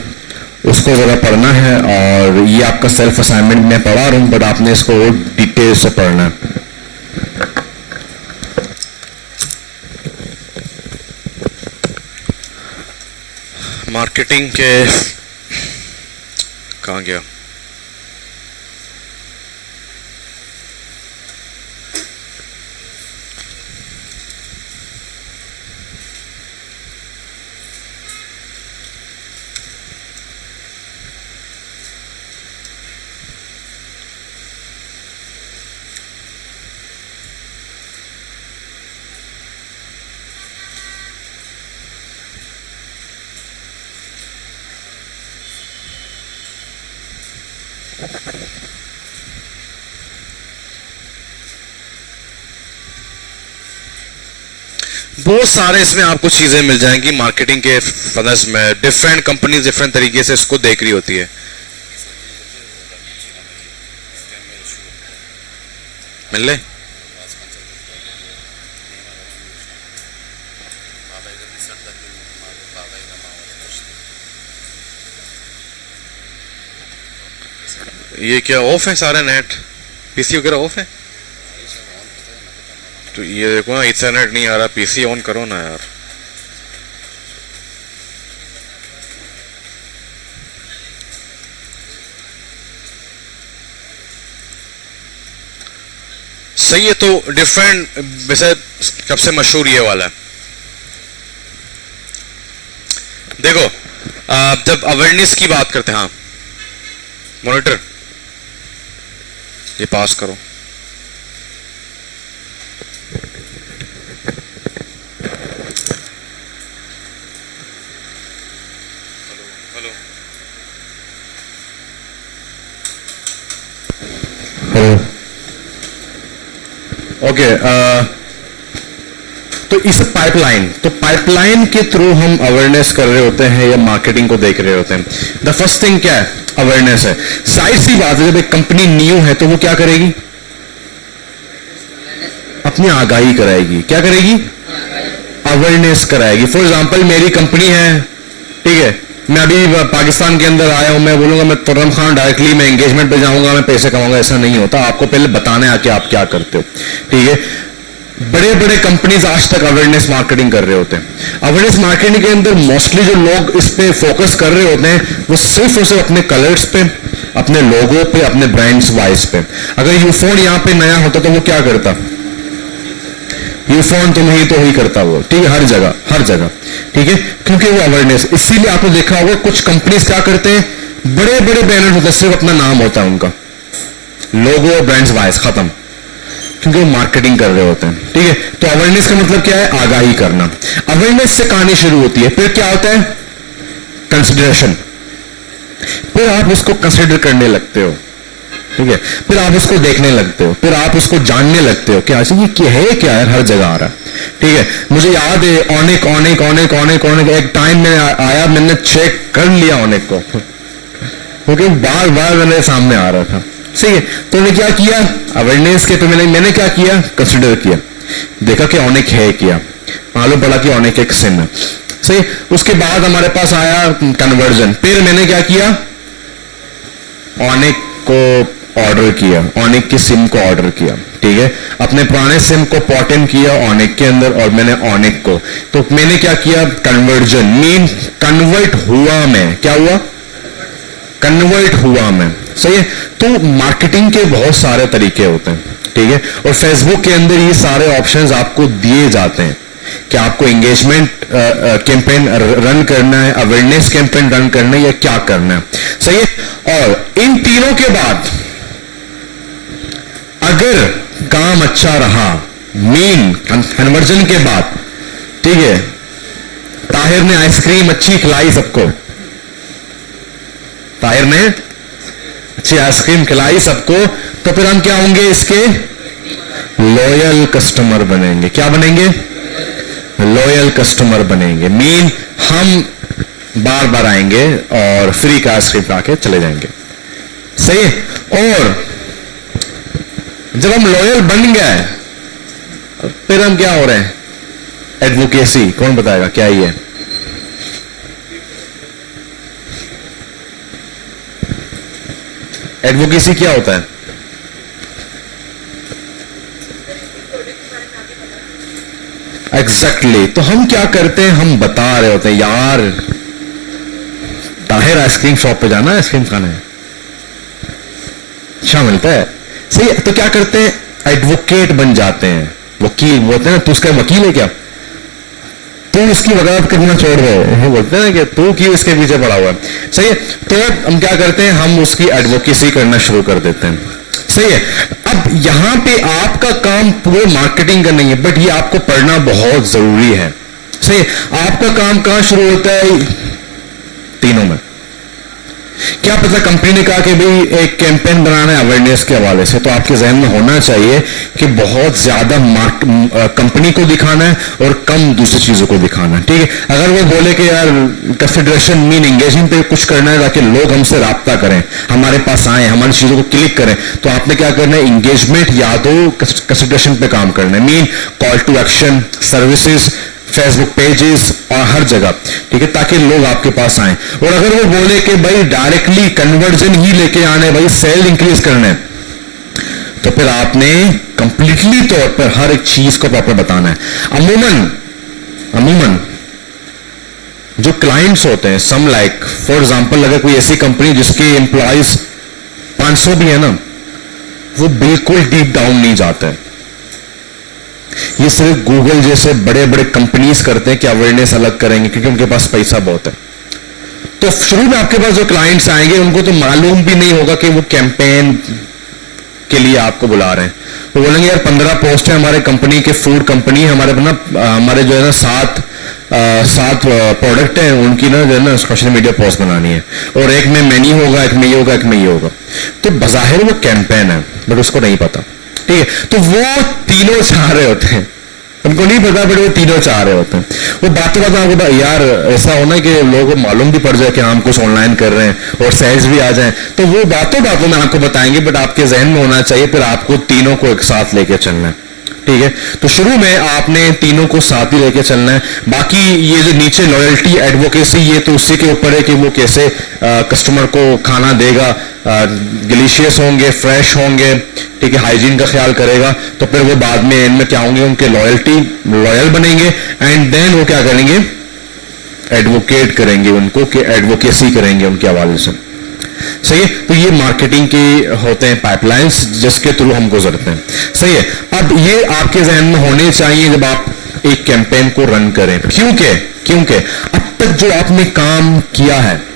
उसको जरा पढ़ना है। और ये आपका सेल्फ असाइनमेंट में पढ़ा रहा हूं, बट आपने इसको डिटेल से पढ़ना है। मार्केटिंग के कहाँ गया? बहुत सारे इसमें आपको चीजें मिल जाएंगी मार्केटिंग के फनल्स में। डिफरेंट कंपनीज डिफरेंट तरीके से इसको देख रही होती है। मिल ले ये क्या ऑफ है? सारा नेट पीसी वगैरह ऑफ है? तो ये देखो ना, इथरनेट नहीं आ रहा, पीसी ऑन करो ना यार। सही है। तो डिफरेंट वैसे सबसे मशहूर ये वाला है। देखो जब अवेयरनेस की बात करते हैं, हाँ मॉनिटर ये पास करो। ओके, तो इस पाइपलाइन के थ्रू हम अवेयरनेस कर रहे होते हैं या मार्केटिंग को देख रहे होते हैं। द फर्स्ट थिंग क्या है? अवेयरनेस है। जाहिर सी बात है, जब एक कंपनी न्यू है तो वो क्या करेगी? अपनी आगाही कराएगी। क्या करेगी? अवेयरनेस कराएगी। फॉर एग्जाम्पल मेरी कंपनी है, ठीक है, मैं अभी पाकिस्तान के अंदर आया हूं, मैं बोलूंगा मैं तुर्रम खान डायरेक्टली मैं एंगेजमेंट पे जाऊंगा, मैं पैसे कमाऊंगा, ऐसा नहीं होता। आपको पहले बताना है कि आप क्या करते हो। ठीक है, बड़े बड़े कंपनीज आज तक अवेयरनेस मार्केटिंग कर रहे होते हैं। अवेयरनेस मार्केटिंग के अंदर मोस्टली जो लोग इस पे फोकस कर रहे होते हैं वो सिर्फ और सिर्फ अपने कलर्स पे, अपने लोगो पे, अपने ब्रांड्स वाइज पे। अगर यूफोन यहाँ पे नया होता तो वो क्या करता? यूफोन तो नहीं तो ही करता वो। ठीक है, हर जगह हर जगह। ठीक है, क्योंकि वो अवेयरनेस। इसीलिए आपने देखा होगा कुछ कंपनीज क्या करते हैं, बड़े बड़े बैनर होते हैं, सिर्फ अपना नाम होता है उनका, लोगो और ब्रांड्स वाइज, खत्म, क्योंकि वो मार्केटिंग कर रहे होते हैं। ठीक है, तो अवेयरनेस का मतलब क्या है? आगाही करना। अवेयरनेस से कहानी शुरू होती है, फिर क्या होता है? कंसिडरेशन। फिर आप उसको कंसिडर करने लगते हो। ठीक है, फिर आप उसको देखने लगते हो, फिर आप उसको जानने लगते हो कि अच्छा ये क्या है, क्या है, हर जगह आ रहा है। ठीक है, मुझे याद है ऑनिक ऑनिक ऑनिक ऑनिक ऑनिक एक टाइम में आया, मैंने चेक कर लिया ऑनिक को, क्योंकि बार बार मेरे सामने आ रहा था। सही है, तो मैंने क्या किया? अवेयरनेस के पे मैंने क्या किया? कंसिडर किया, देखा कि ऑनिक है क्या। मालूम पड़ा कि ऑनिक एक सिम है, सही। उसके बाद हमारे पास आया कन्वर्जन, फिर मैंने क्या किया, ऑनिक को ऑर्डर किया, ऑनिक की सिम को ऑर्डर किया, ठीक है। अपने पुराने सिम को पॉट इन किया ऑनिक के अंदर और मैंने ऑनिक को, तो मैंने क्या किया, कन्वर्जन मीन कन्वर्ट हुआ मैं, क्या हुआ, कन्वर्ट हुआ मैं, सही है। तो मार्केटिंग के बहुत सारे तरीके होते हैं, ठीक है। और फेसबुक के अंदर ये सारे ऑप्शंस आपको दिए जाते हैं कि आपको एंगेजमेंट कैंपेन रन करना है, अवेयरनेस कैंपेन रन करना है या क्या करना है, सही है। और इन तीनों के बाद अगर काम अच्छा रहा, मीन कन्वर्जन के बाद, ठीक है, ताहिर ने आइसक्रीम अच्छी खिलाई सबको, ताहिर ने अच्छी आइसक्रीम खिलाई सबको, तो फिर हम क्या होंगे, इसके लॉयल कस्टमर बनेंगे, क्या बनेंगे, लॉयल कस्टमर बनेंगे, मीन हम बार बार आएंगे और फ्री का आइसक्रीम खा के चले जाएंगे, सही है। और जब हम लॉयल बन गए फिर हम क्या हो रहे हैं, एडवोकेसी, कौन बताएगा क्या ही है, एडवोकेसी क्या होता है, एग्जैक्टली तो हम क्या करते हैं, हम बता रहे होते हैं यार ताहिर आइसक्रीम शॉप पे जाना है, आइसक्रीम खाना है, अच्छा मिलता है, सही है। तो क्या करते हैं, एडवोकेट बन जाते हैं, वकील बोलते हैं ना, तू उसका वकील है क्या, तू इसकी वकालत करना छोड़ दे, बोलते हैं ना कि तू क्यों इसके पीछे पड़ा हुआ है, सही है। तो हम क्या करते हैं, हम उसकी एडवोकेसी करना शुरू कर देते हैं, सही है। अब यहां पे आपका काम पूरे मार्केटिंग का नहीं है, बट ये आपको पढ़ना बहुत जरूरी है, सही है। आपका काम कहां शुरू होता है, तीनों में। क्या पता कंपनी ने कहा कि भाई एक कैंपेन बनाना है अवेयरनेस के हवाले से, तो आपके जहन में होना चाहिए कि बहुत ज्यादा कंपनी को दिखाना है और कम दूसरी चीजों को दिखाना है, ठीक है। अगर वो बोले कि यार कंसिडरेशन मीन एंगेजिंग पे कुछ करना है ताकि लोग हमसे राब्ता करें, हमारे पास आए, हमारी चीजों को क्लिक करें, तो आपने क्या करना है, एंगेजमेंट या तो कंसिडरेशन पे काम करना है, mean call to action, services, Facebook pages और हर जगह, ठीक है, ताकि लोग आपके पास आए। और अगर वो बोले कि भाई डायरेक्टली कन्वर्जन ही लेके आने, भाई सेल इंक्रीज करना है, तो फिर आपने कंप्लीटली तौर पर हर एक चीज को प्रॉपर बताना है। अमूमन जो क्लाइंट्स होते हैं, सम लाइक फॉर एग्जांपल, अगर कोई ऐसी कंपनी जिसके एम्प्लॉयज 500 भी है ना, वो बिल्कुल डीप डाउन नहीं जाते हैं। ये सिर्फ गूगल जैसे बड़े बड़े कंपनीज करते हैं कि अवेयरनेस अलग करेंगे क्योंकि उनके पास पैसा बहुत है। तो शुरू में आपके पास जो क्लाइंट्स आएंगे उनको तो मालूम भी नहीं होगा कि वो कैंपेन के लिए आपको बुला रहे हैं। वो बोलेंगे यार 15 पोस्ट है हमारे कंपनी के, फूड कंपनी हमारे ना, हमारे जो है ना 7 प्रोडक्ट हैं, उनकी ना जो है ना सोशल मीडिया पोस्ट बनानी है, और एक में मेन्यू होगा, एक में ये होगा, एक में ये होगा। तो बज़ाहिर वो कैंपेन है बट उसको नहीं पता, ठीक है। तो वो तीनों चाह रहे होते हैं, उनको नहीं पता बट वो तीनों चाह रहे होते हैं। वो बातों बातों आपको यार ऐसा होना कि लोगों को मालूम भी पड़ जाए कि हम कुछ ऑनलाइन कर रहे हैं और सेल्स भी आ जाए, तो वो बातों बातों में आपको बताएंगे, बट आपके जहन में होना चाहिए फिर आपको तीनों को एक साथ लेके चलना है, ठीक है। तो शुरू में आपने तीनों को साथ ही लेके चलना है। बाकी ये जो नीचे लॉयल्टी, एडवोकेसी, ये तो उसी के ऊपर है कि वो कैसे कस्टमर को खाना देगा, डिलीशियस होंगे, फ्रेश होंगे, ठीक है, हाइजीन का ख्याल करेगा, तो फिर वो बाद में एंड में क्या होंगे, उनके लॉयल बनेंगे, एंड देन वो क्या करेंगे, एडवोकेट करेंगे उनको, कि एडवोकेसी करेंगे उनके हवाले से, सही है। तो ये मार्केटिंग के होते हैं पाइपलाइंस जिसके थ्रू हम गुजरते हैं, सही है। अब ये आपके जहन में होने चाहिए जब आप एक कैंपेन को रन करें, क्योंकि अब तक जो आपने काम किया है,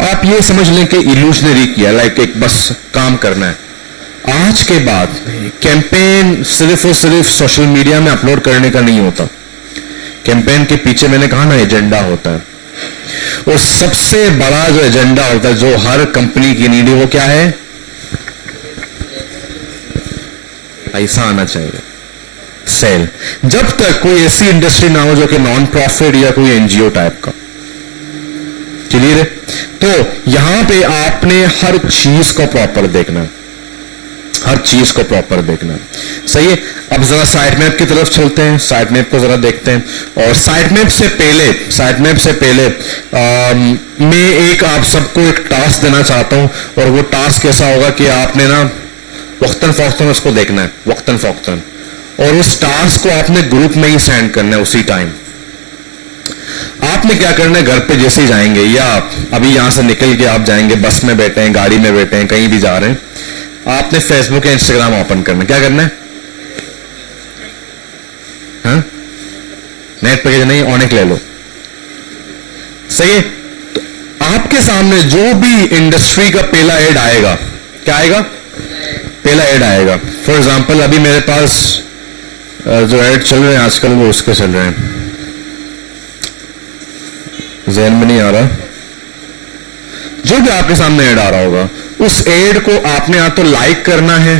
आप ये समझ लें कि इल्यूशनरी किया, लाइक एक बस काम करना है। आज के बाद कैंपेन सिर्फ और सिर्फ सोशल मीडिया में अपलोड करने का नहीं होता। कैंपेन के पीछे मैंने कहा ना एजेंडा होता है, और सबसे बड़ा जो एजेंडा होता है जो हर कंपनी की नीड है, वो क्या है, पैसा आना चाहिए, सेल। जब तक कोई ऐसी इंडस्ट्री ना हो जो कि नॉन प्रॉफिट या कोई एनजीओ टाइप का, क्लियर है। तो यहां पे आपने हर चीज को प्रॉपर देखना है, हर चीज को प्रॉपर देखना। सही है, अब जरा साइट मैप की तरफ चलते हैं, साइट मैप को जरा देखते हैं। और साइट मैप से पहले मैं एक आप सबको एक टास्क देना चाहता हूं, और वो टास्क कैसा होगा कि आपने ना वक्तन फौक्तन उसको देखना है, वक्तन फौक्तन, और उस टास्क को आपने ग्रुप में ही सेंड करना है उसी टाइम। आपने क्या करना है, घर पे जैसे ही जाएंगे या अभी यहां से निकल के आप जाएंगे, बस में बैठे हैं, गाड़ी में बैठे हैं, कहीं भी जा रहे हैं, आपने फेसबुक या इंस्टाग्राम ओपन करना है। क्या करना है? हाँ? नेट पैकेज नहीं, ऑनिक ले लो। सही है, तो आपके सामने जो भी इंडस्ट्री का पहला ऐड आएगा, क्या आएगा? पहला ऐड आएगा। फॉर एग्जाम्पल अभी मेरे पास जो ऐड चल रहे हैं आजकल वो उसके चल रहे हैं, ज़हन में नहीं आ रहा, जो भी आपके सामने ऐड आ रहा होगा उस ऐड को आपने या तो लाइक करना है,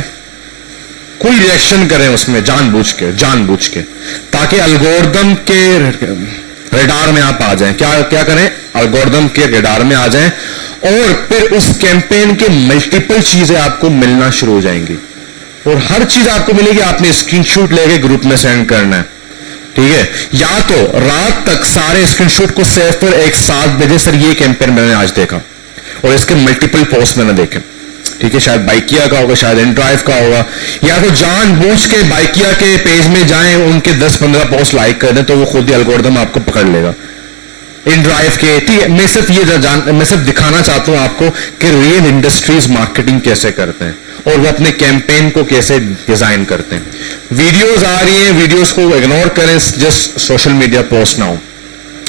कोई रिएक्शन करें उसमें जानबूझ के, ताकि एल्गोरिदम के रडार में आप आ जाएं। क्या करें? एल्गोरिदम के रडार में आ जाएं, और फिर उस कैंपेन के मल्टीपल चीजें आपको मिलना शुरू हो जाएंगी, और हर चीज आपको मिलेगी। आपने स्क्रीनशॉट लेके ग्रुप में सेंड करना है, ठीक है? या तो रात तक सारे स्क्रीनशॉट को सेव कर एक साथ भेजे, सर ये कैंपेन मैंने आज देखा, और इसके मल्टीपल पोस्ट मैंने देखे, ठीक है? शायद बाइकिया का होगा, शायद एनड्राइव का होगा, या तो जानबूझ के बाइकिया के पेज में जाएं, उनके 10-15 पोस्ट लाइक कर दें, तो वो खुद ही एल्गोरिदम आपको पकड़ लेगा। इनड्राइव के, ठीक है? मैं सिर्फ दिखाना चाहता हूं आपको कि रियल इंडस्ट्रीज मार्केटिंग कैसे करते हैं, और वो अपने कैंपेन को कैसे डिजाइन करते हैं। वीडियोस आ रही हैं, वीडियोस को इग्नोर करें, जस्ट सोशल मीडिया पोस्ट ना हो,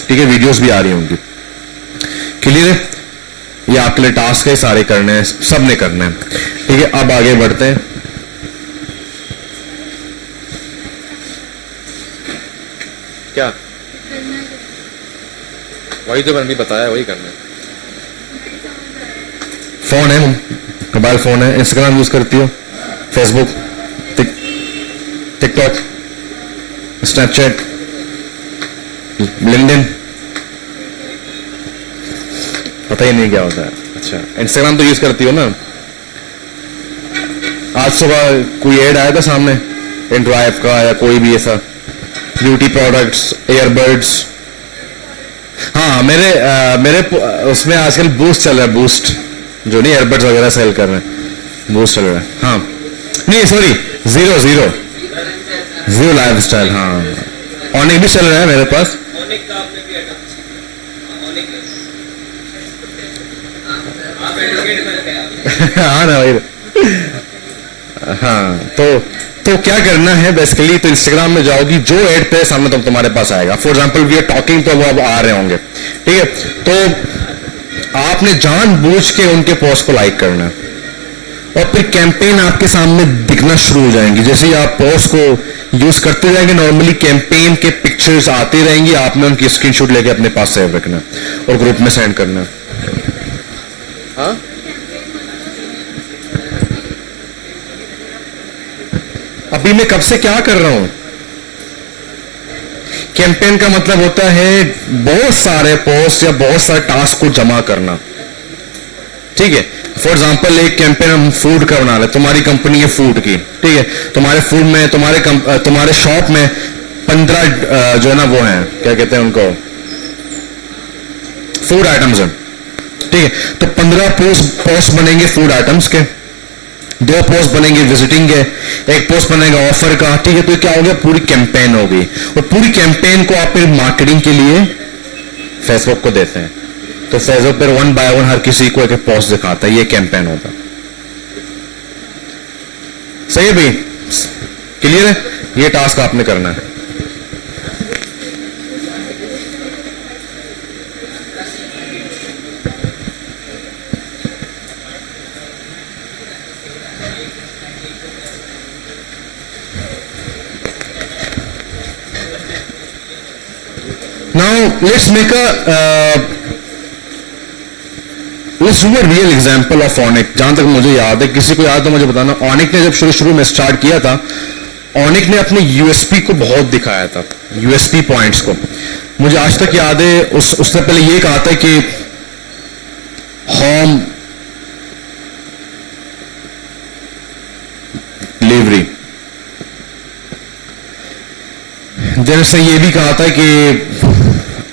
ठीक है? वीडियोस भी आ रही होंगी, क्लियर है? ये आपके लिए टास्क है, सारे करने हैं, सबने करना है, ठीक है? अब आगे बढ़ते हैं। क्या? वही तो मैंने भी बताया, वही करना है। फोन है, मोबाइल फोन है, इंस्टाग्राम यूज करती हो, फेसबुक, टिकटॉक, स्नैपचैट, लिंक्डइन, पता ही नहीं क्या होता है। अच्छा, इंस्टाग्राम तो यूज करती हो ना? आज सुबह कोई ऐड आया था सामने एंड्राइव का, या कोई भी ऐसा ब्यूटी प्रोडक्ट्स, ईयरबड्स। हाँ, मेरे उसमें आजकल बूस्ट चल रहा है, बूस्ट जो नहीं एयरबड्स वगैरह सेल कर रहे हैं, बूस्ट चल रहा है। हाँ नहीं, सॉरी, जीरो लाइफ स्टाइल। हाँ, ऑनिक भी चल रहा है मेरे पास। हाँ ना भाई। हाँ, तो क्या करना है बेसिकली, तो इंस्टाग्राम में जाओगी, जो ऐड पे सामने तो तुम्हारे पास आएगा। For example we are talking, तो वो अब आ रहे होंगे, ठीक है? तो आपने जानबूझ के उनके पोस्ट को लाइक करना है, और फिर कैंपेन आपके सामने दिखना शुरू हो जाएंगी। जैसे ही आप पोस्ट को यूज करते जाएंगे, नॉर्मली कैंपेन के पिक्चर्स आती रहेंगी, आपने उनकी स्क्रीनशॉट लेके अपने पास सेव रखना और ग्रुप में सेंड करना। हाँ, अभी मैं कब से क्या कर रहा हूं? कैंपेन का मतलब होता है बहुत सारे पोस्ट या बहुत सारे टास्क को जमा करना, ठीक है? फॉर एग्जांपल एक कैंपेन हम फूड का बना रहे, तुम्हारी कंपनी है फूड की, ठीक है? तुम्हारे फूड में, तुम्हारे शॉप में 15 जो है ना वो है, क्या कहते हैं उनको, फूड आइटम्स हैं, ठीक है? तो 15 पोस्ट बनेंगे फूड आइटम्स के, 2 पोस्ट बनेंगे विजिटिंग के, 1 पोस्ट बनेगा ऑफर का, ठीक है? तो क्या हो गया, पूरी कैंपेन हो गई। और पूरी कैंपेन को आप फिर मार्केटिंग के लिए फेसबुक को देते हैं, तो फेसबुक पर 1 बाय 1 हर किसी को एक पोस्ट दिखाता है, ये कैंपेन होता। सही है भाई? क्लियर है? ये टास्क आपने करना है। Now let's make let's do a real example of Onyx। जहां तक मुझे याद है, किसी को याद तो मुझे बताना, Onyx ने जब शुरू में स्टार्ट किया था, Onyx ने अपने यूएसपी को बहुत दिखाया था, यूएसपी पॉइंट्स को। मुझे आज तक याद है, उससे पहले ये कहा था कि जैसे ये भी कहा था कि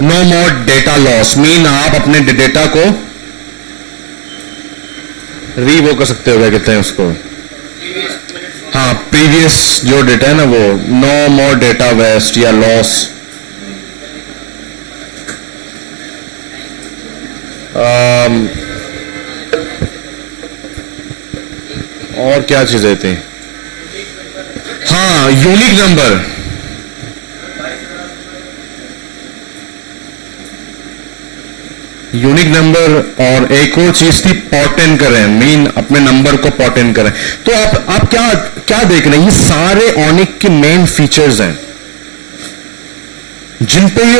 no more data loss, mean आप अपने डेटा को वो कर सकते हो, क्या कहते हैं उसको, हाँ प्रीवियस जो डेटा है ना वो, नो मोर डेटा वेस्ट या लॉस। और क्या चीजें थी, हाँ यूनिक नंबर, यूनिक नंबर, और एक और चीज थी पॉटन करें, मीन अपने नंबर को पॉटन करें। तो आप क्या क्या देख रहे हैं, ये सारे ऑनिक के मेन फीचर्स हैं जिन पे ये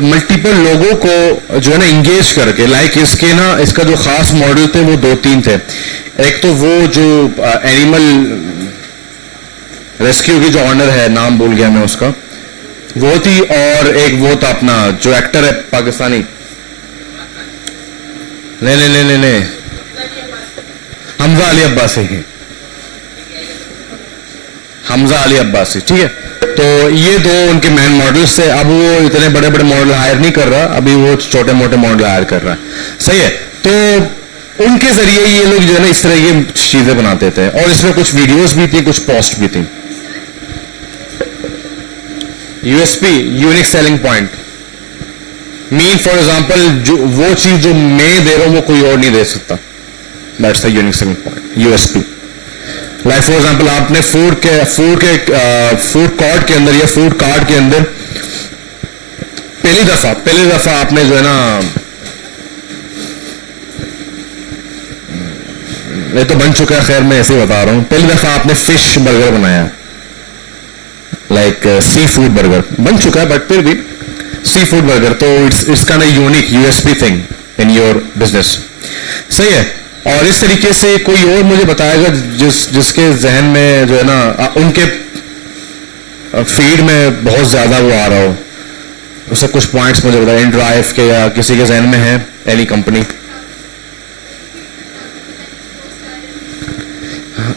मल्टीपल लोगों को जो है ना इंगेज करके, लाइक इसके ना, इसका जो खास मॉडल थे वो 2-3 थे। एक तो वो जो एनिमल रेस्क्यू की जो ऑनर है, नाम भूल गया मैं उसका, वो थी, और एक वो था अपना जो एक्टर है पाकिस्तानी, नहीं हमजा अली अब्बासी, हमजा अली अब्बासी, ठीक है। तो ये दो उनके मेन मॉडल्स थे। अब वो इतने बड़े बड़े मॉडल हायर नहीं कर रहा, अभी वो छोटे मोटे मॉडल हायर कर रहा है, सही है। तो उनके जरिए ये लोग जो है ना इस तरह की चीजें बनाते थे, और इसमें कुछ वीडियोस भी थी, कुछ पोस्ट भी थी। USP, unique selling point, mean for example जो वो चीज जो मैं दे रहा हूं वो कोई और नहीं दे सकता, that's the unique selling point, USP. Like for example आपने फूड कोर्ट के अंदर या फूड कार्ट के अंदर पहली दफा आपने जो है ना, ये तो बन चुका है, खैर मैं ऐसे ही बता रहा हूं, पहली दफा आपने फिश बर्गर बनाया, like sea food burger bun चुका है, बट फिर भी सी फूड बर्गर, तो it's kind of unique USP thing in your business, सही है। और इस तरीके से कोई और मुझे बताएगा जिसके जहन में जो है ना, उनके फीड में बहुत ज्यादा वो आ रहा हो, उसे कुछ पॉइंट्स मुझे बताया, InDrive के या किसी के जहन में है एनी कंपनी,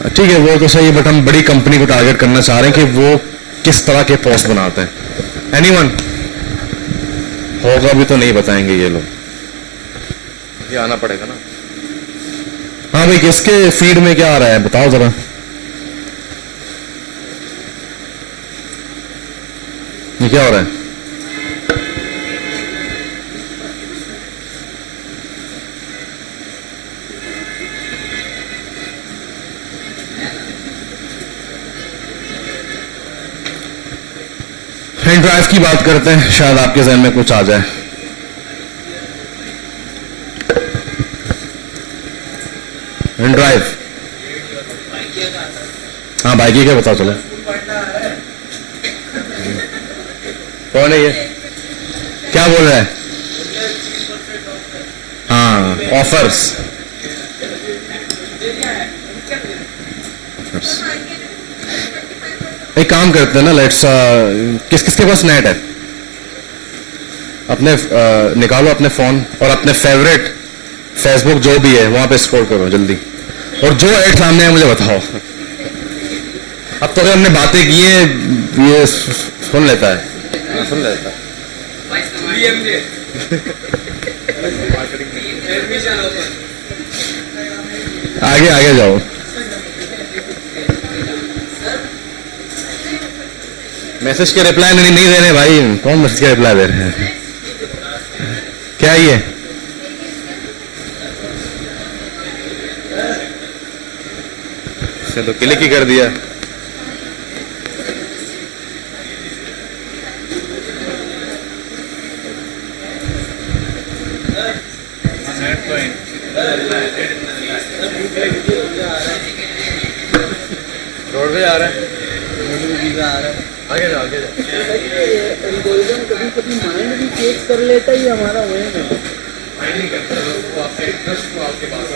ठीक है वो तो सही है, बट हम बड़ी कंपनी को टारगेट करना चाह रहे हैं कि वो किस तरह के पोस्ट बनाते हैं। एनीवन होगा भी तो नहीं बताएंगे ये लोग, ये आना पड़ेगा ना। हाँ भाई, किसके फीड में क्या आ रहा है बताओ जरा, ये क्या हो रहा है? InDrive की बात करते हैं, शायद आपके जहन में कुछ आ जाए। InDrive, हाँ बाइक क्या बताओ चलो, कौन है ये, क्या बोल रहा है? हाँ ऑफर्स, एक काम करते हैं ना, लेट्स किसके पास नेट है, अपने निकालो अपने फोन और अपने फेवरेट फेसबुक जो भी है वहां पे स्क्रॉल करो जल्दी, और जो ऐड सामने है मुझे बताओ। अब तो हमने बातें की है, ये सुन लेता है, सुन लेता है। आगे आगे जाओ, मैसेज के रिप्लाई नहीं दे रहे भाई, कौन मैसेज के रिप्लाई दे रहे हैं? क्या ये तो क्लिक ही कर दिया। रोड पे आ रहा है, आगे जाओ आगे जाओ। एल्गोरिदम कभी कभी माइंड भी चेंज कर लेता ही हमारा, वही ना माइंड नहीं करता, उसको आपके इंटरेस्ट को आपके पास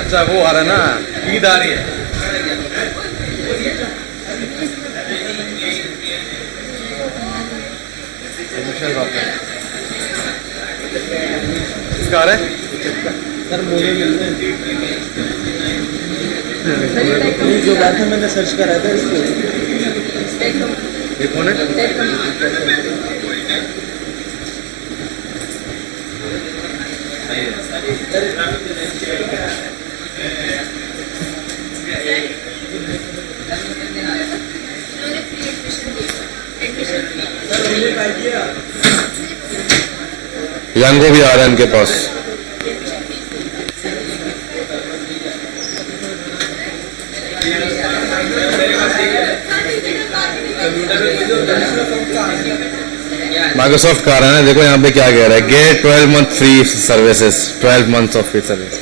अच्छा वो आ रहा है ना, ईद आ रही है। किसका आ रहा है? सर मुझे मिल रहे हैं। रहा था, मैंने सर्च करा था इसको। ये कौन है? इन्होंने फ्री एडमिशन दिया, एडमिशन यंगो भी आ रहा है इनके पास। माइक्रोसॉफ्ट का आ रहा है ना, देखो यहाँ पे क्या कह रहा है, get 12 month free services, 12 months of free service.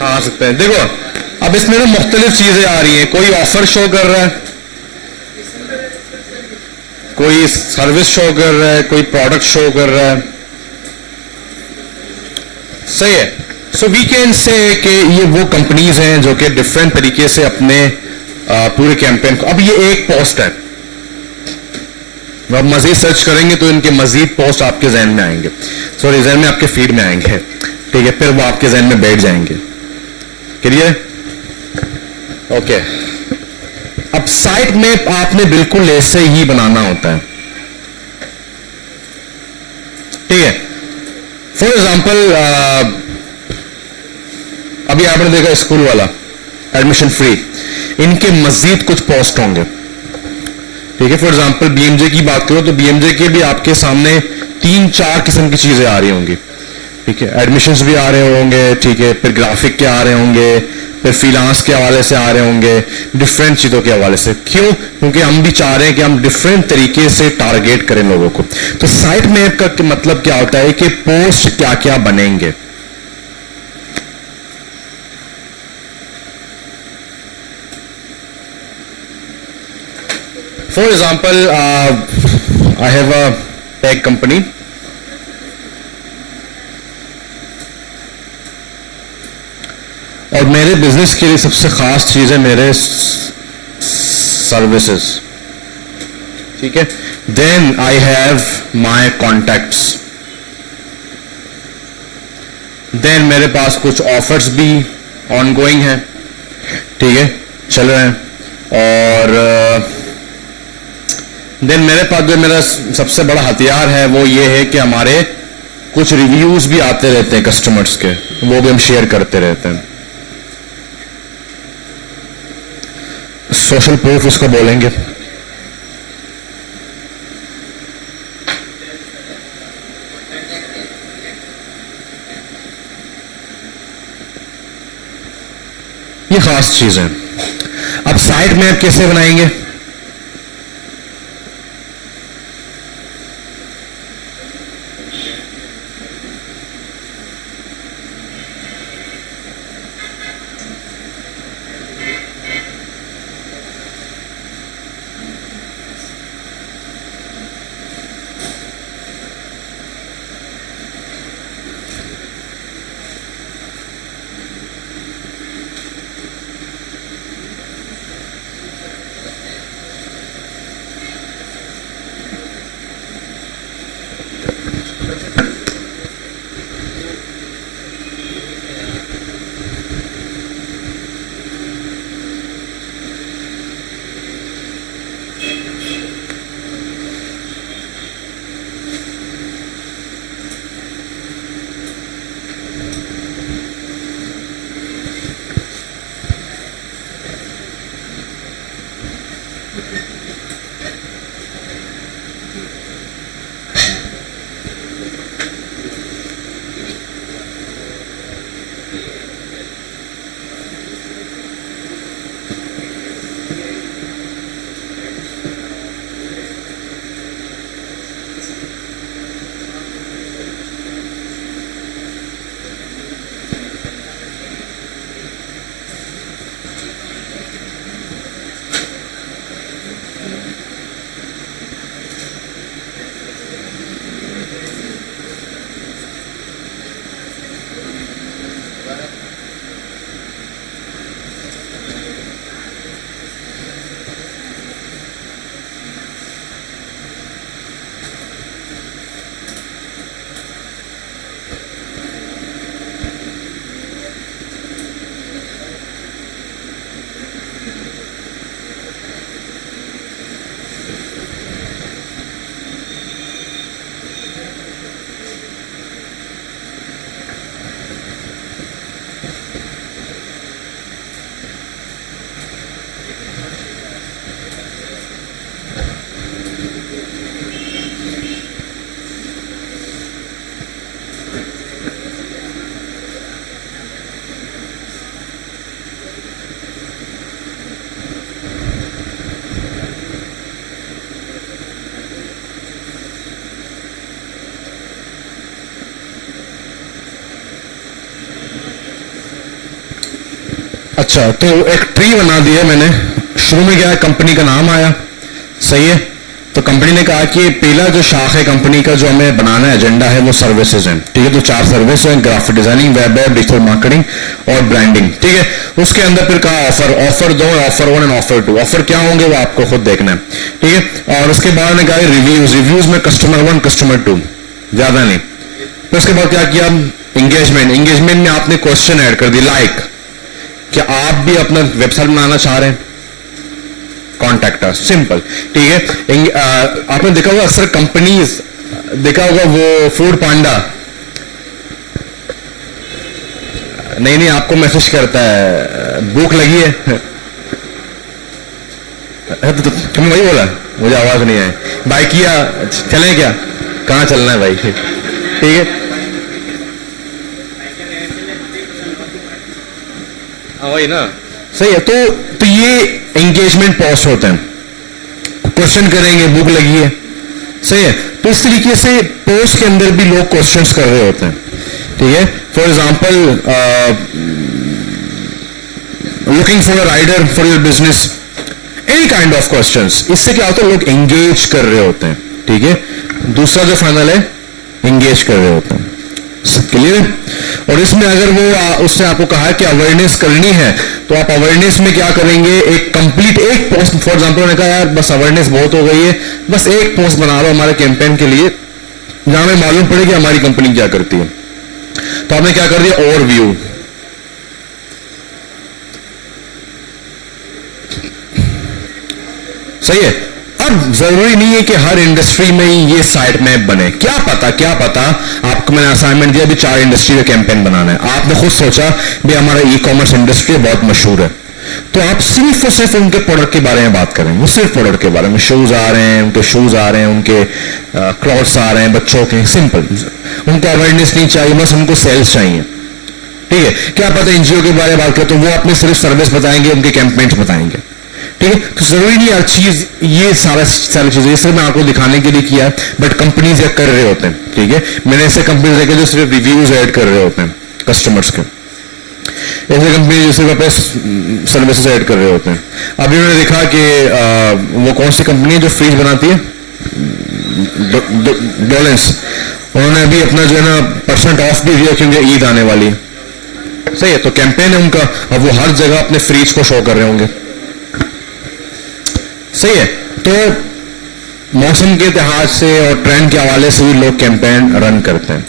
हाँ आ सकते हैं। देखो अब इसमें ना मुख्तलिफ चीजें आ रही हैं, कोई ऑफर शो कर रहा है, कोई सर्विस शो कर रहा है, कोई प्रोडक्ट शो कर रहा है, सही है। सो वी कैन से कि ये वो कंपनीज हैं जो कि डिफरेंट तरीके से अपने पूरे कैंपेन को, अब ये एक पोस्ट है, आप मजीद सर्च करेंगे तो इनके मजीद पोस्ट आपके जहन में आएंगे, सॉरी जहन में आपके फीड में आएंगे, ठीक है, फिर वो आपके जहन में बैठ जाएंगे। क्लियर? ओके। अब साइट में आपने बिल्कुल ऐसे ही बनाना होता है, ठीक है। फॉर एग्जाम्पल अभी आपने देखा स्कूल वाला एडमिशन फ्री, इनके मजीद कुछ पोस्ट होंगे, ठीक है। फॉर एग्जाम्पल बीएमजे की बात करो तो बीएमजे के भी आपके सामने 3-4 किस्म की चीजें आ रही होंगी, ठीक है। एडमिशंस भी आ रहे होंगे, ठीक है, फिर ग्राफिक के आ रहे होंगे, फिर फ्रीलांस के हवाले से आ रहे होंगे, डिफरेंट चीजों के हवाले से। क्यों? क्योंकि हम भी चाह रहे हैं कि हम डिफरेंट तरीके से टारगेट करें लोगों को। तो साइट मैप का मतलब क्या होता है कि पोस्ट क्या क्या बनेंगे। For example I have a tech company, और मेरे बिजनेस के लिए सबसे खास चीज है मेरे सर्विसेज, ठीक है। Then I have my contacts, then मेरे पास कुछ ऑफर्स भी ऑनगोइंग हैं, ठीक है, चल रहे हैं, और देन मेरे पास जो मेरा सबसे बड़ा हथियार है वो ये है कि हमारे कुछ रिव्यूज भी आते रहते हैं कस्टमर्स के, वो भी हम शेयर करते रहते हैं। सोशल प्रूफ इसको बोलेंगे। ये खास चीज है। अब साइट मैप कैसे बनाएंगे? अच्छा, तो एक ट्री बना दिया मैंने। शुरू में क्या है, कंपनी का नाम आया, सही है। तो कंपनी ने कहा कि पहला जो शाख है कंपनी का, जो हमें बनाना है एजेंडा है, वो सर्विसेज हैं, ठीक है। तो 4 सर्विस हैं, graphic designing, web app, digital marketing और ब्रांडिंग, ठीक है। उसके अंदर फिर कहा offer 2, offer 1 and offer 2। Offer क्या होंगे वो आपको खुद देखना है, ठीक है। और उसके बाद ने कहा रिव्यूज में कस्टमर 1, कस्टमर 2, ज्यादा नहीं। फिर उसके बाद क्या किया, एंगेजमेंट में आपने क्वेश्चन ऐड कर दी, लाइक क्या आप भी अपना वेबसाइट बनाना चाह रहे हैं, कॉन्टैक्ट अस, सिंपल, ठीक है। आपने देखा होगा अक्सर कंपनीज, देखा होगा वो फूड पांडा, नहीं आपको मैसेज करता है भूख लगी है, तो तुमने वही बोला, मुझे आवाज नहीं आई, भाई किया चलें क्या, कहाँ चलना है भाई, ठीक है। वही ना, सही है। तो ये एंगेजमेंट पोस्ट होते हैं, क्वेश्चन करेंगे भूख लगी है, सही है। तो इस तरीके से पोस्ट के अंदर भी लोग क्वेश्चंस कर रहे होते हैं, ठीक है। For example looking for a rider for your business, any kind of questions. इससे क्या होता है, लोग एंगेज कर रहे होते हैं, ठीक है। दूसरा जो फाइनल है, एंगेज कर रहे होते हैं, क्लियर है। और इसमें अगर वो उसने आपको कहा है कि अवेयरनेस करनी है, तो आप अवेयरनेस में क्या करेंगे, एक कंप्लीट एक पोस्ट, फॉर एग्जांपल उन्होंने कहा यार बस अवेयरनेस बहुत हो गई है, बस एक पोस्ट बना लो हमारे कैंपेन के लिए जहां हमें मालूम पड़े कि हमारी कंपनी क्या करती है। तो आपने क्या कर दिया, ओवरव्यू, सही है। अब जरूरी नहीं है कि हर इंडस्ट्री में ही ये साइट मैप बने, क्या पता आपको मैंने असाइनमेंट दिया भी 4 इंडस्ट्री का कैंपेन बनाना है, आपने खुद सोचा भी हमारा ई कॉमर्स इंडस्ट्री बहुत मशहूर है, तो आप सिर्फ और सिर्फ उनके प्रोडक्ट के बारे में बात करेंगे, सिर्फ प्रोडक्ट के बारे में। शूज आ रहे हैं, उनके शूज आ रहे हैं, उनके क्लॉथ्स आ रहे हैं बच्चों के, सिंपल। उनको अवेयरनेस नहीं चाहिए, बस उनको सेल्स चाहिए, ठीक है। क्या पता एनजीओ के बारे में बात करें तो वो अपने सिर्फ सर्विस बताएंगे, उनके कैंपेन्स बताएंगे, ठीक है। तो जरूरी नहीं हर चीज, ये सारी चीजें ये सिर्फ मैं आपको दिखाने के लिए किया, बट कंपनीज ये कर रहे होते हैं, ठीक है। मैंने ऐसे कंपनीज देखे जो सिर्फ रिव्यूज ऐड कर रहे होते हैं कस्टमर्स के, ऐसे कंपनी जो सिर्फ अपने सर्विसेज ऐड कर रहे होते हैं। अभी मैंने देखा कि वो कौन सी कंपनी है जो फ्रिज बनाती है, डोलेंस, उन्होंने अभी अपना जो है ना % ऑफ भी दिया क्योंकि ईद आने वाली है, सही है। तो कैंपेन है उनका, अब वो हर जगह अपने फ्रिज को शो कर रहे होंगे, सही है। तो मौसम के लिहाज से और ट्रेंड के हवाले से भी लोग कैंपेन रन करते हैं।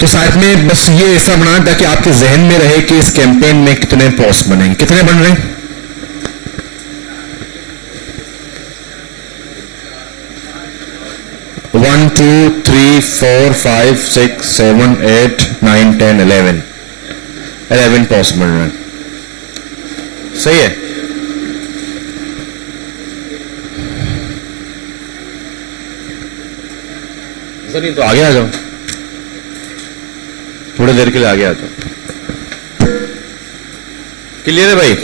तो साथ में बस ये ऐसा बनाना ताकि आपके जहन में रहे कि इस कैंपेन में कितने पोस्ट बनेंगे, कितने बन रहे हैं, वन 2 3 4 5 6 7 8 9 10 11 पोस्ट बन रहे हैं, सही है। सर नहीं तो आगे आ जाओ, थोड़ी देर के लिए आगे आ जाओ, क्लियर है भाई।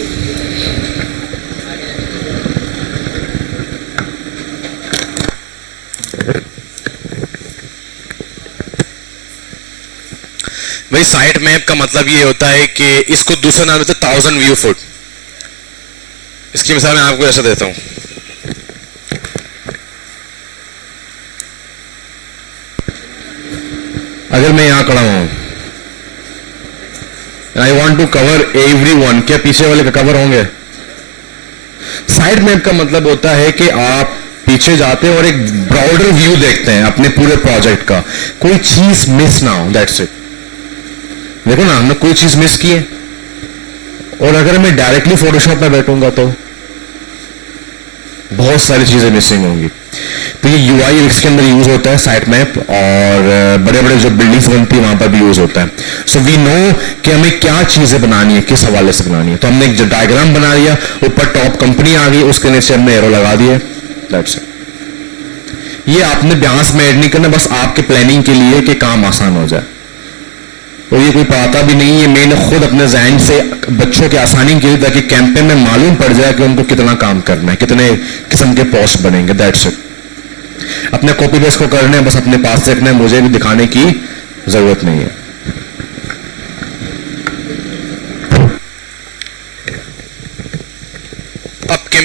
भाई साइट मैप का मतलब ये होता है कि इसको दूसरा नाम देते हैं 1000 व्यू फुट। इसकी मिसाल मैं आपको ऐसा देता हूं, अगर मैं यहां खड़ा हूं, I want to cover everyone, क्या पीछे वाले का कवर होंगे? साइड मैप का मतलब होता है कि आप पीछे जाते हैं और एक ब्रॉडर व्यू देखते हैं अपने पूरे प्रोजेक्ट का, कोई चीज मिस ना हो, दैट्स इट। देखो ना, हमने कोई चीज मिस की है, और अगर मैं डायरेक्टली फोटोशॉप में बैठूंगा तो बहुत सारी चीजें मिसिंग होंगी। तो ये यूआई यूएक्स के अंदर यूज होता है साइट मैप, और बड़े बड़े जो बिल्डिंग्स बनती है वहां पर भी यूज होता है। सो वी नो कि हमें क्या चीजें बनानी है, किस हवाले से बनानी है। तो हमने एक डायग्राम बना लिया, ऊपर टॉप कंपनी आ गई, उसके नीचे हमने एरो लगा दिए, दैट्स इट। ये आपने ब्यास में ऐड नहीं करना, बस आपके प्लानिंग के लिए कि काम आसान हो जाए। और ये कोई पढ़ाता भी नहीं है, मैंने खुद अपने जहन से बच्चों की आसानी के लिए, ताकि कैंपेन में मालूम पड़ जाए कि उनको कितना काम करना है, कितने किस्म के पोस्ट बनेंगे, दैट्स इट। अपने कॉपी पेस्ट को करना है, बस अपने पास रखना है, मुझे भी दिखाने की जरूरत नहीं है।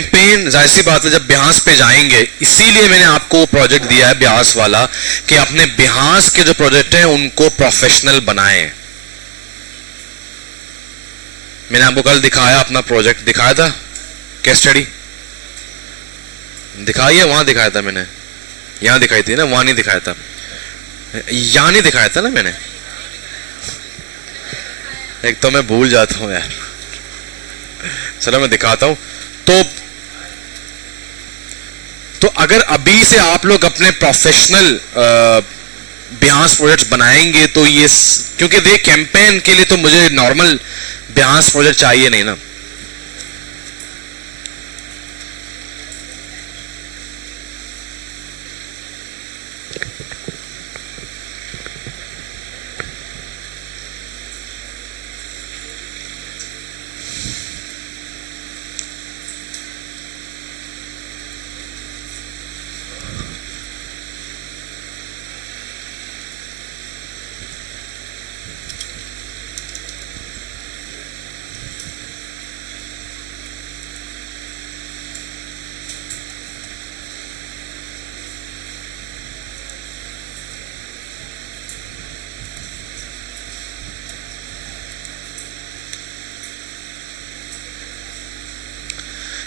कैंपेन जाहिर सी बात है जब ब्यास पे जाएंगे, इसीलिए मैंने आपको प्रोजेक्ट दिया है ब्यास वाला कि अपने ब्यास के जो प्रोजेक्ट हैं उनको प्रोफेशनल बनाएं। मैंने आपको कल दिखाया, अपना प्रोजेक्ट दिखाया था, केस स्टडी दिखाई है, वहां दिखाया था मैंने, यहां दिखाई थी ना, वहां नहीं दिखाया था, यहां नहीं दिखाया था ना मैंने। एक तो मैं भूल जाता हूं यार, चलो मैं दिखाता हूं। तो अगर अभी से आप लोग अपने प्रोफेशनल ब्यास प्रोजेक्ट्स बनाएंगे तो ये, क्योंकि दे कैंपेन के लिए तो मुझे नॉर्मल ब्यास प्रोजेक्ट चाहिए नहीं ना।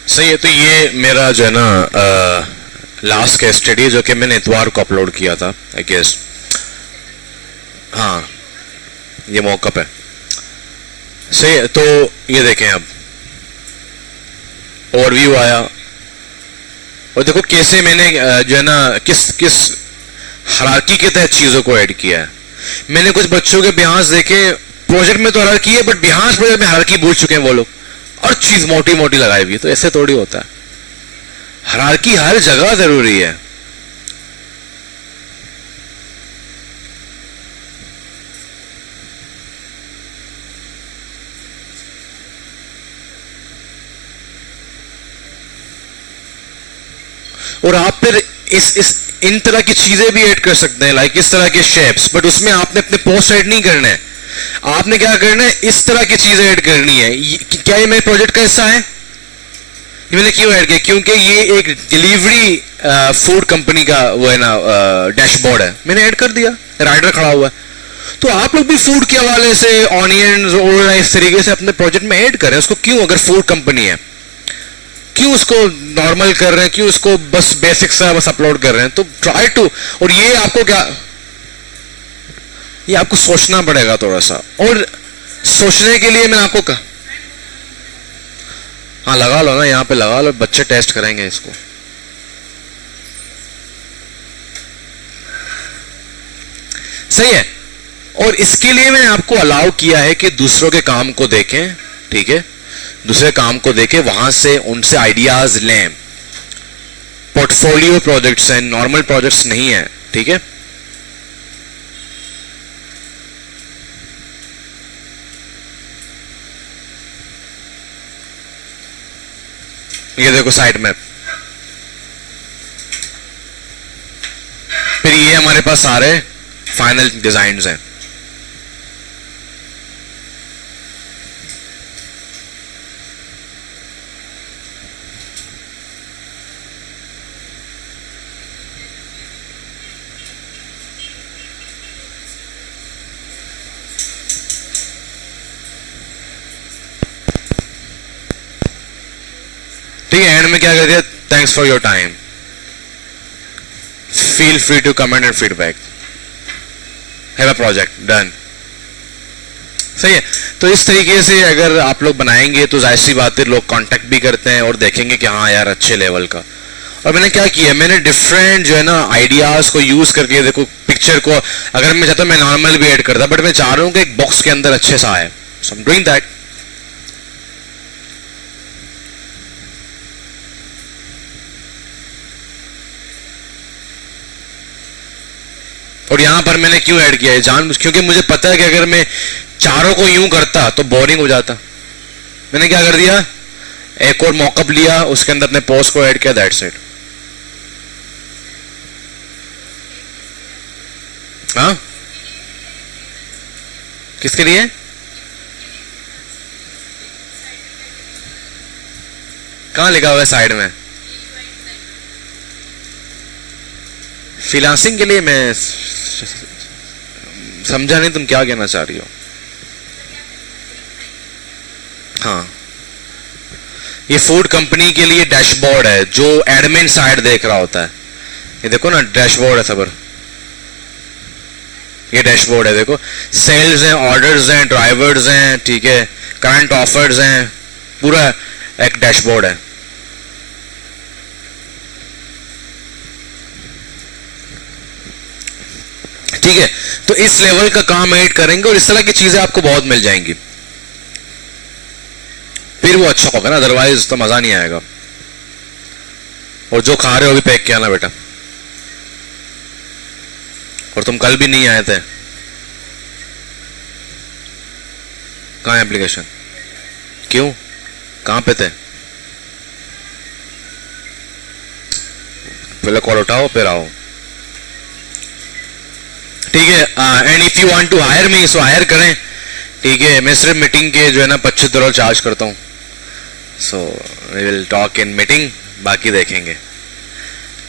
सही है, तो ये मेरा जो है ना लास्ट केस स्टडी जो कि मैंने इतवार को अपलोड किया था आई गेस, हाँ ये मौकअप है। सही है, तो ये देखें अब ओवरव्यू आया और देखो कैसे मैंने जो है ना किस किस हायरार्की के तहत चीजों को ऐड किया है। मैंने कुछ बच्चों के ब्यास देखे, प्रोजेक्ट में तो हायरार्की है बट ब्यास प्रोजेक्ट में हायरार्की भूल चुके हैं वो लोग, और चीज मोटी मोटी लगाई हुई है। तो ऐसे थोड़ी होता है, हायरार्की हर जगह जरूरी है। और आप फिर इस इन तरह की चीजें भी ऐड कर सकते हैं, लाइक इस तरह के शेप्स, बट उसमें आपने अपने पोस्ट ऐड नहीं करना है। आपने क्या करना है, इस तरह की चीजें ऐड करनी है। क्या ये मेरे प्रोजेक्ट का हिस्सा है? ये मैंने क्यों ऐड किया? क्योंकि ये एक डिलीवरी फूड कंपनी का वो है ना डैशबोर्ड है, मैंने ऐड कर दिया, राइडर खड़ा हुआ है। तो आप लोग भी फूड के हवाले से ऑनियंस और इस तरीके से अपने प्रोजेक्ट में ऐड करें उसको। क्यों, अगर फूड कंपनी है क्यों उसको नॉर्मल कर रहे हैं, क्यों उसको बस बेसिक सा बस अपलोड कर रहे हैं? तो ट्राई टू, और ये आपको क्या, ये आपको सोचना पड़ेगा थोड़ा सा, और सोचने के लिए मैंने आपको कहा, हाँ लगा लो ना, यहां पे लगा लो, बच्चे टेस्ट करेंगे इसको। सही है, और इसके लिए मैंने आपको अलाउ किया है कि दूसरों के काम को देखें, ठीक है, दूसरे काम को देखें, वहां से उनसे आइडियाज लें। पोर्टफोलियो प्रोजेक्ट्स हैं, नॉर्मल प्रोजेक्ट्स नहीं है, ठीक है। ये देखो साइड मैप, फिर ये हमारे पास सारे फाइनल डिजाइन्स हैं। ठीक है, एंड में क्या कर दिया, thanks for your time, feel free to comment and feedback, have a project done. सही है, तो इस तरीके से अगर आप लोग बनाएंगे तो जाहिर सी बात है लोग कांटेक्ट भी करते हैं और देखेंगे कि हाँ यार अच्छे लेवल का। और मैंने क्या किया, मैंने डिफरेंट जो है ना आइडियाज को यूज करके, देखो पिक्चर को अगर मैं चाहता हूं मैं नॉर्मल भी ऐड करता, बट मैं चाह रहा हूं कि एक बॉक्स के अंदर अच्छे सा आए, सो आई एम डूइंग दैट। और यहां पर मैंने क्यों ऐड किया है जान, क्योंकि मुझे पता है कि अगर मैं चारों को यूं करता तो बोरिंग हो जाता। मैंने क्या कर दिया, एक और मॉकअप लिया, उसके अंदर अपने पोस्ट को ऐड किया, दैट्स इट। हाँ, किसके लिए? कहाँ लिखा हुआ है साइड में? फ्रीलांसिंग के लिए मैं समझा नहीं तुम क्या कहना चाह रही हो। हाँ, ये फूड कंपनी के लिए डैशबोर्ड है जो एडमिन साइड देख रहा होता है। ये देखो ना, डैशबोर्ड है सबर, ये डैशबोर्ड है। देखो सेल्स हैं, ऑर्डर्स हैं, ड्राइवर्स हैं, ठीक है, करंट ऑफर्स हैं, पूरा एक डैशबोर्ड है। ठीक है, तो इस लेवल का काम एड करेंगे और इस तरह की चीजें आपको बहुत मिल जाएंगी, फिर वो अच्छा होगा ना, अदरवाइज तो मजा नहीं आएगा। और जो खा रहे हो अभी पैक किया ना बेटा, और तुम कल भी नहीं आए थे। कहाँ है एप्लीकेशन? क्यों, कहाँ पे थे? पहले कॉल उठाओ फिर आओ, ठीक है। And if you want to hire me, so hire करें, ठीक है। मैं सिर्फ मीटिंग के जो है ना $25 चार्ज करता हूँ, so we will talk in meeting, बाकी देखेंगे।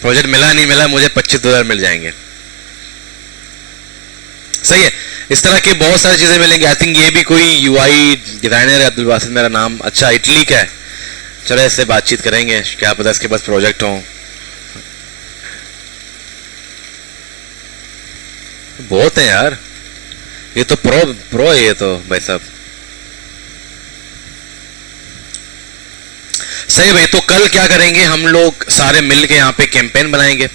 प्रोजेक्ट मिला नहीं मिला, मुझे $25 मिल जाएंगे, सही है। इस तरह के बहुत सारी चीजें मिलेंगी। आई थिंक ये भी कोई यूआई डिजाइनर है, अब्दुल बासित मेरा नाम, अच्छा इटली का है। चलो इससे बातचीत करेंगे, क्या पता इसके पास प्रोजेक्ट हो। बहुत है यार, ये तो प्रो है ये तो भाई साहब। सही है भाई, तो कल क्या करेंगे हम लोग सारे मिल के यहाँ पे कैंपेन बनाएंगे,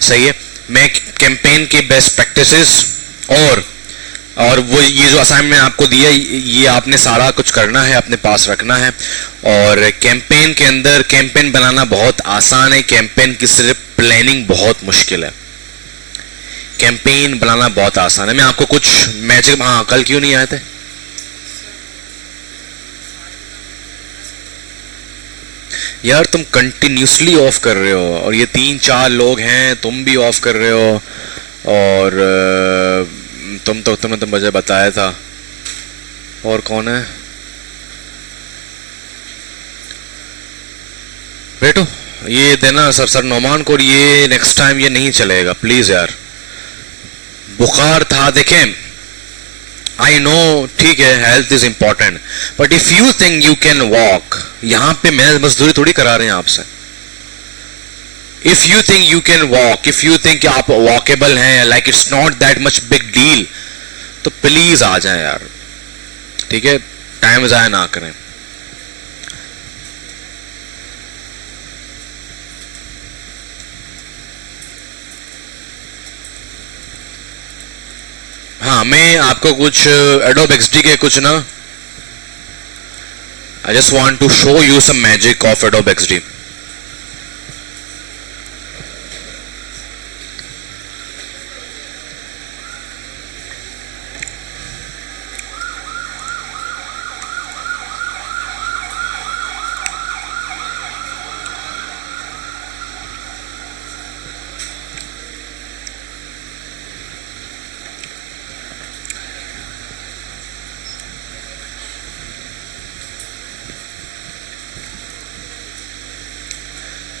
सही है। मैं कैंपेन की बेस्ट प्रैक्टिसेस और वो ये जो असाइनमेंट आपको दिया, ये आपने सारा कुछ करना है, अपने पास रखना है। और कैंपेन के अंदर कैंपेन बनाना बहुत आसान है, कैंपेन की सिर्फ प्लानिंग बहुत मुश्किल है। कैंपेन बनाना बहुत आसान है। मैं आपको कुछ मैजिक, हाँ कल क्यों नहीं आए थे? यार तुम कंटिन्यूसली ऑफ कर रहे हो, और ये 3-4 लोग हैं, तुम भी ऑफ कर रहे हो, और तुमने तो मुझे बताया था। और कौन है बेटो? ये देना सर नोमान को, ये नेक्स्ट टाइम ये नहीं चलेगा प्लीज यार। बुखार था, देखें आई नो, ठीक है health is important, but if you think you can walk, यहां पे मेहनत मजदूरी थोड़ी करा रहे हैं आपसे। If you think you can walk, if you think आप वॉकेबल हैं, like it's not that much big deal, तो प्लीज आ जाएं यार, ठीक है, टाइम जाया ना करें। हाँ, मैं आपको कुछ एडोब XD के कुछ ना, I just want to show you some magic of Adobe XD।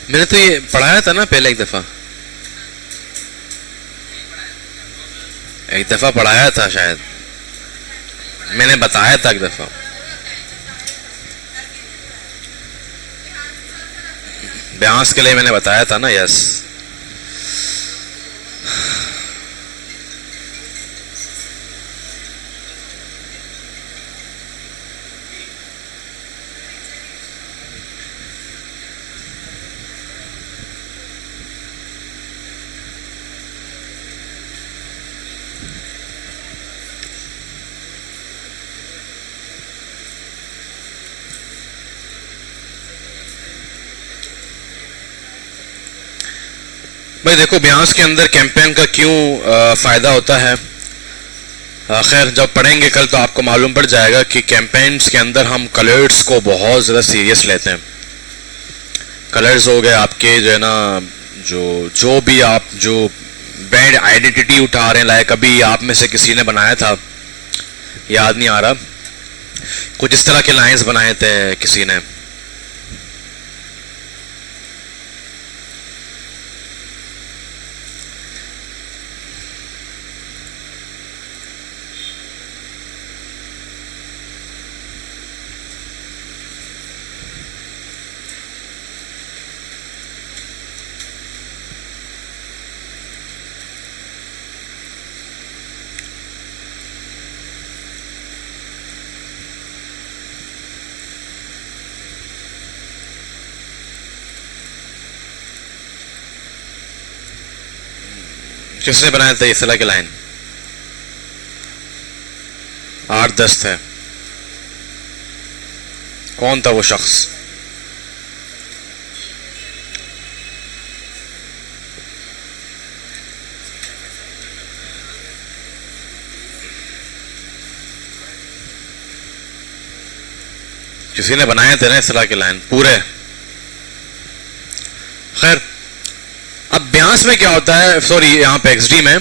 मैंने तो ये पढ़ाया था ना पहले, एक दफा पढ़ाया था शायद, मैंने बताया था एक दफा। ब्यास के लिए मैंने बताया था ना, यस। भाई देखो, ब्यास के अंदर कैंपेन का क्यों फायदा होता है, खैर जब पढ़ेंगे कल तो आपको मालूम पड़ जाएगा कि कैंपेन्स के अंदर हम कलर्स को बहुत ज़्यादा सीरियस लेते हैं। कलर्स हो गए आपके जो है ना, जो भी आप जो ब्रांड आइडेंटिटी उठा रहे हैं, लाइक अभी आप में से किसी ने बनाया था, याद नहीं आ रहा, कुछ इस तरह के लाइंस बनाए थे किसी ने, किसने बनाया था इस तरह की लाइन? 8-10 थे। कौन था वो शख्स? किसी ने बनाए थे ना इस तरह की लाइन पूरे। खैर, अब ब्यास में क्या होता है, सॉरी यहां पे एक्सडी में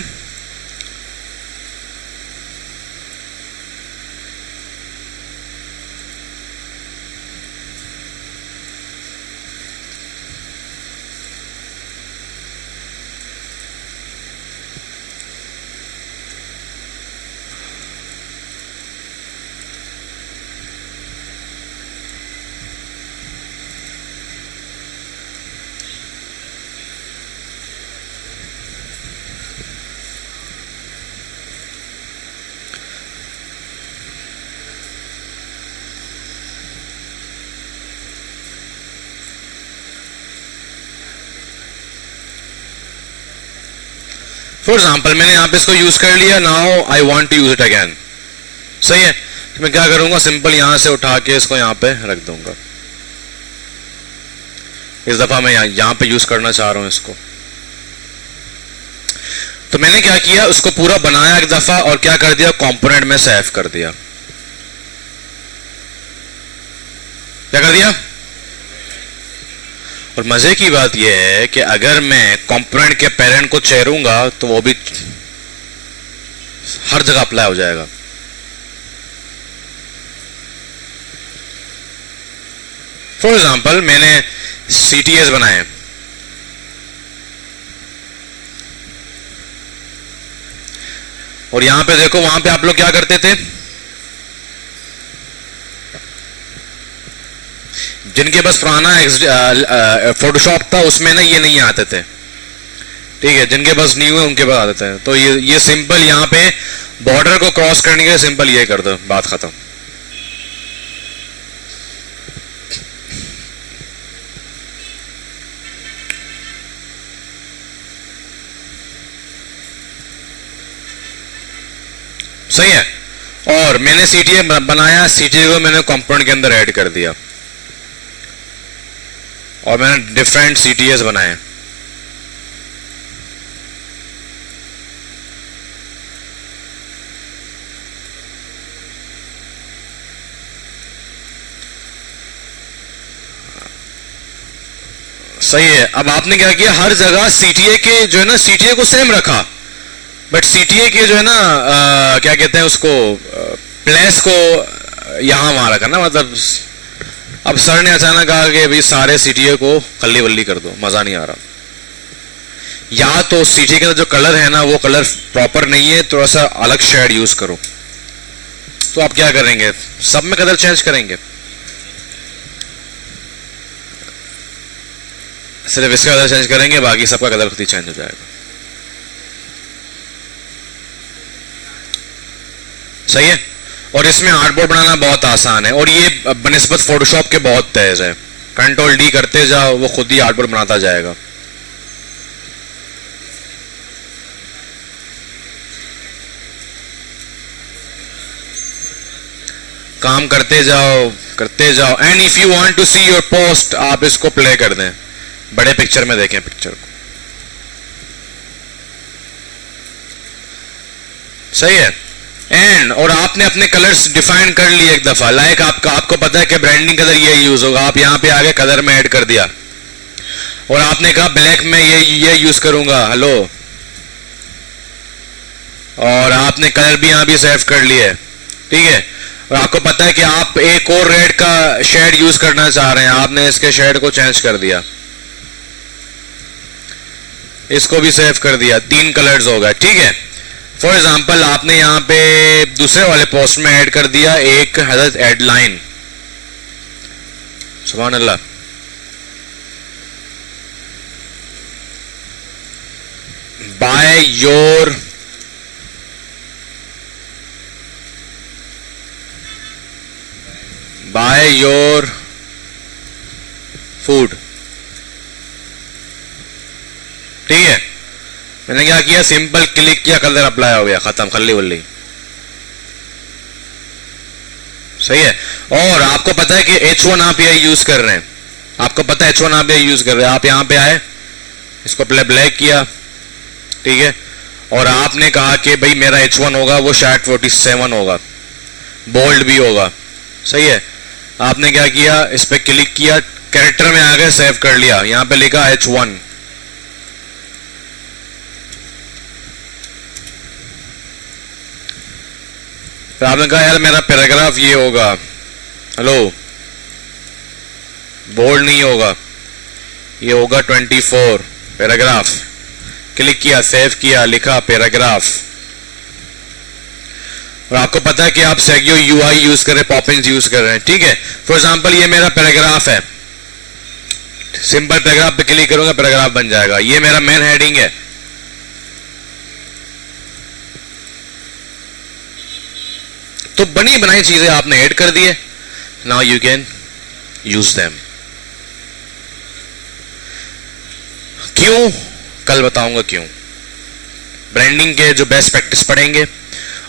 फॉर एग्जाम्पल मैंने यहां पे इसको यूज कर लिया, now I want to use it again. सही है, तो मैं क्या करूंगा, सिंपल यहां से उठा के इसको यहां पे रख दूंगा। इस दफा मैं यहां पे यूज करना चाह रहा हूं इसको। तो मैंने क्या किया, उसको पूरा बनाया एक दफा और क्या कर दिया, कंपोनेंट में सेव कर दिया। क्या कर दिया? और मजे की बात यह है कि अगर मैं कंपोनेंट के पेरेंट को चेरूंगा तो वो भी हर जगह अप्लाई हो जाएगा। फॉर एग्जाम्पल मैंने CTS बनाए, और यहां पे देखो, वहां पे आप लोग क्या करते थे, जिनके पास पुराना फोटोशॉप था उसमें ना ये नहीं आते थे, ठीक है, जिनके पास न्यू है उनके पास आते थे। तो ये सिंपल यहां पे बॉर्डर को क्रॉस करने के लिए सिंपल ये कर दो, बात खत्म। सही है। और मैंने CTA बनाया, CTA को मैंने कंपोनेंट के अंदर ऐड कर दिया और मैंने डिफरेंट CTS बनाए। सही है। अब आपने क्या किया, हर जगह CTA के जो है ना, CTA को सेम रखा, बट CTA के जो है ना क्या कहते हैं उसको, प्लेस को यहां वहां रखा ना। मतलब अब सर ने अचानक कहा कि भाई सारे CTA को कल्ली वल्ली कर दो, मजा नहीं आ रहा। या तो CTA का जो कलर है ना वो कलर प्रॉपर नहीं है, थोड़ा सा अलग शेड यूज करो। तो आप क्या करेंगे, सब में कलर चेंज करेंगे, सिर्फ इसका कलर चेंज करेंगे, बाकी सबका कलर खुद ही चेंज हो जाएगा। सही है। और इसमें आर्टबोर्ड बनाना बहुत आसान है, और ये बनिस्बत फोटोशॉप के बहुत तेज है। कंट्रोल D करते जाओ, वो खुद ही आर्टबोर्ड बनाता जाएगा। काम करते जाओ करते जाओ। And if you want to see your post, आप इसको प्ले कर दें, बड़े पिक्चर में देखें पिक्चर को। सही है। एंड और आपने अपने कलर्स डिफाइन कर लिए एक दफा, लाइक आपको पता है कि ब्रांडिंग कलर ये यूज होगा, आप यहां पे आगे कलर में ऐड कर दिया, और आपने कहा ब्लैक में ये यूज करूंगा, हेलो, और आपने कलर भी यहां भी सेव कर लिए, ठीक है। और आपको पता है कि आप एक और रेड का शेड यूज करना चाह रहे हैं, आपने इसके शेड को चेंज कर दिया, इसको भी सेव कर दिया, 3 कलर्स हो गए, ठीक है। फॉर एग्जाम्पल आपने यहां पे दूसरे वाले पोस्ट में ऐड कर दिया एक हजरत हेडलाइन, सुभान अल्लाह, बाय योर फूड, ठीक है। मैंने क्या किया, सिंपल क्लिक किया, कलर अप्लाई हो गया, खत्म, खल्ली वल्ली। सही है। और आपको पता है कि H1 आप यही यूज कर रहे हैं, आपको पता है H1 आप यही यूज कर रहे हैं। आप यहां पे आए, इसको ब्लैक किया, ठीक है, और आपने कहा कि भाई मेरा H1 होगा वो शायद 47 होगा, बोल्ड भी होगा। सही है। आपने क्या किया, इस पे क्लिक किया, कैरेक्टर में आ गए, सेव कर लिया, यहां पे लिखा H1। फिर आपने कहा यार मेरा पैराग्राफ ये होगा, हेलो, बोल्ड नहीं होगा, ये होगा 24 पैराग्राफ। क्लिक किया, सेव किया, लिखा पैराग्राफ। और आपको पता है कि आप सेगियो यूआई यूज कर रहे हैं, पॉपिंग्स यूज कर रहे हैं, ठीक है। फॉर एग्जांपल ये मेरा पैराग्राफ है, सिंपल पैराग्राफ पे क्लिक करूंगा, पैराग्राफ बन जाएगा। ये मेरा मेन हेडिंग है, तो बनी बनाई चीजें आपने ऐड कर दिए, now you can use them. क्यों, कल बताऊंगा क्यों। ब्रांडिंग के जो बेस्ट प्रैक्टिस पढ़ेंगे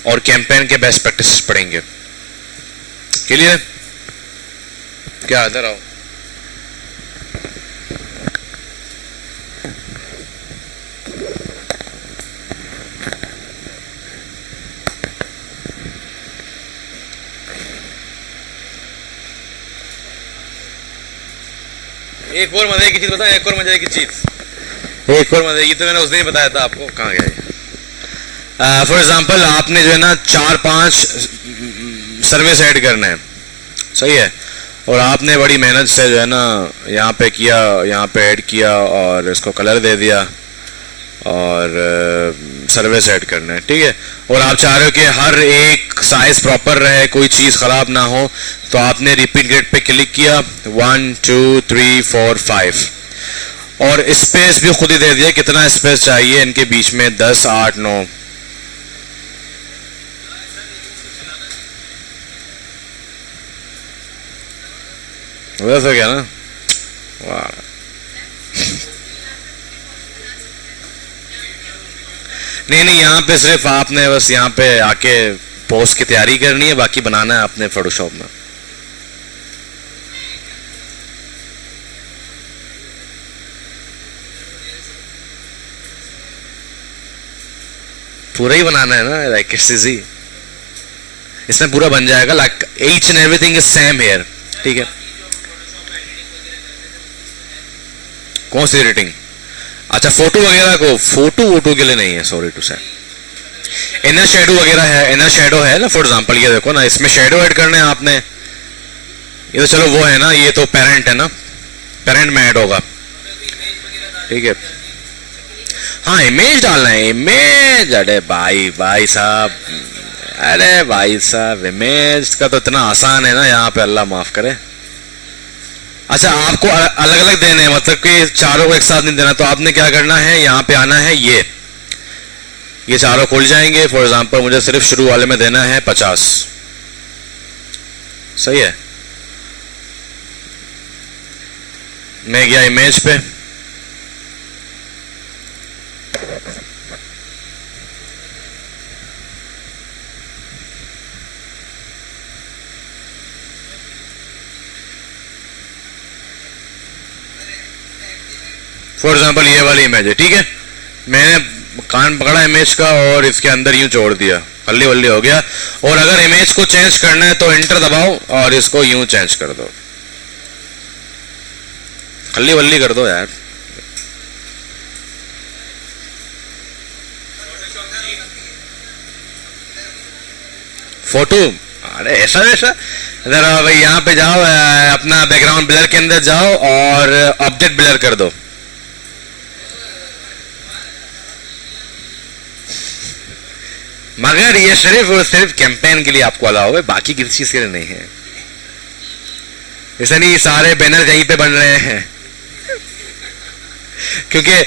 और कैंपेन के बेस्ट प्रैक्टिस पढ़ेंगे। क्लियर? क्या इधर आओ। एक और मजे की चीज बताएं, एक और मजे की चीज, एक और मजे की, तो मैंने उस दिन बताया था आपको, कहाँ गया। फॉर एग्जाम्पल आपने जो है ना 4-5 सर्विस ऐड करना है, सही है, और आपने बड़ी मेहनत से जो है ना यहाँ पे किया, यहाँ पे ऐड किया और इसको कलर दे दिया और सर्विस ऐड करना है, ठीक है। और आप चाह रहे हो कि हर एक साइज प्रॉपर रहे, कोई चीज खराब ना हो, तो आपने रिपीट ग्रेड पे क्लिक किया, 1 2 3 4 5, और स्पेस भी खुद ही दे दिया, कितना स्पेस चाहिए इनके बीच में, 10 8 9। वैसे क्या ना, वाह। नहीं, यहाँ पे सिर्फ आपने बस यहाँ पे आके पोस्ट की तैयारी करनी है, बाकी बनाना है आपने फोटोशॉप में। पूरा ही बनाना है ना, लाइक इट्स इजी, इसमें पूरा बन जाएगा, like each and everything is same here, ठीक है। कौन सी एडिटिंग? अच्छा, फोटो वगैरह को, फोटो वोटो के लिए नहीं है, सॉरी टू से। इनर शेडो वगैरह है, इनर शेडो है ना, फॉर एग्जांपल ये देखो ना, इसमें शेडो ऐड करने हैं आपने, ये तो चलो वो है ना, ये तो पेरेंट है ना, पेरेंट में ऐड होगा, ठीक है। हाँ, इमेज डालना है, इमेज, अरे भाई साहब, अरे भाई साहब, इमेज का तो इतना आसान है ना यहाँ पे, अल्लाह माफ करे। अच्छा, आपको अलग अलग देने हैं, मतलब कि चारों को एक साथ नहीं देना, तो आपने क्या करना है, यहाँ पे आना है, ये चारों खुल जाएंगे। फॉर एग्जांपल मुझे सिर्फ शुरू वाले में देना है 50, सही है। मैं गया इमेज पे, फॉर एग्जाम्पल ये वाली इमेज है, ठीक है। मैंने कान पकड़ा इमेज का और इसके अंदर यूं छोड़ दिया, हल्ली वल्ली हो गया। और अगर इमेज को चेंज करना है तो एंटर दबाओ और इसको यूं चेंज कर दो, हल्ली वल्ली कर दो यार। फोटो, अरे ऐसा वैसा, जरा भाई यहाँ पे जाओ, अपना बैकग्राउंड ब्लर के अंदर जाओ और ऑब्जेक्ट ब्लर कर दो। मगर ये सिर्फ और सिर्फ कैंपेन के लिए आपको अलाउ है, बाकी किसी चीज के लिए नहीं है। ऐसा नहीं सारे बैनर यहीं पे बन रहे हैं, क्योंकि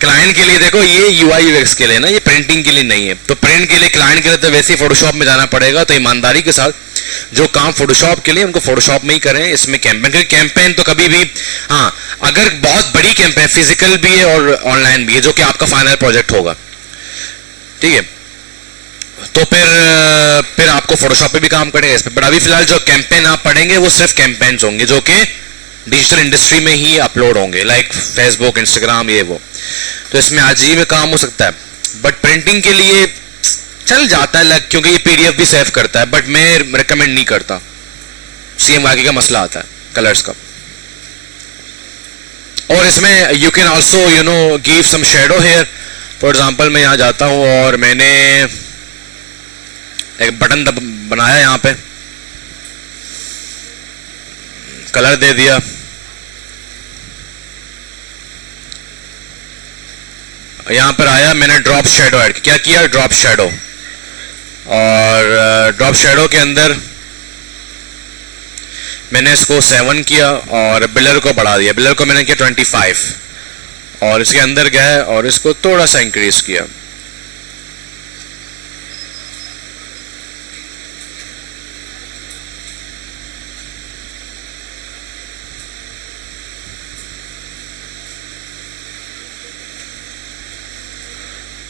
क्लाइंट के लिए देखो ये यूआई यूएक्स के लिए ना, ये प्रिंटिंग के लिए नहीं है। तो प्रिंट के लिए क्लाइंट के लिए तो वैसे ही फोटोशॉप में जाना पड़ेगा। तो ईमानदारी के साथ जो काम फोटोशॉप के लिए उनको फोटोशॉप में ही करें। इसमें कैंपेन, क्योंकि कैंपेन तो कभी भी, हाँ अगर बहुत बड़ी कैंपेन फिजिकल भी है और ऑनलाइन भी है जो कि आपका फाइनल प्रोजेक्ट होगा, ठीक है, तो फिर आपको फोटोशॉप पे भी काम करेगा इस पे। बट अभी फिलहाल जो कैंपेन आप पढ़ेंगे वो सिर्फ कैंपेन्स होंगे जो कि डिजिटल इंडस्ट्री में ही अपलोड होंगे, लाइक फेसबुक, इंस्टाग्राम, ये वो। तो इसमें अजीब काम हो सकता है, बट प्रिंटिंग के लिए चल जाता है लग, क्योंकि ये पीडीएफ भी सेव करता है। बट मैं रिकमेंड नहीं करता, CMYK का मसला आता है कलर्स का। और इसमें you can also give some shadow here. For example मैं यहाँ जाता हूँ और मैंने एक बटन बनाया, यहाँ पे कलर दे दिया, यहाँ पर आया, मैंने ड्रॉप शेडो ऐड क्या किया, ड्रॉप शेडो। और ड्रॉप शेडो के अंदर मैंने इसको 7 किया और बिलर को बढ़ा दिया। बिलर को मैंने किया 25 और इसके अंदर गया और इसको थोड़ा सा इंक्रीज किया।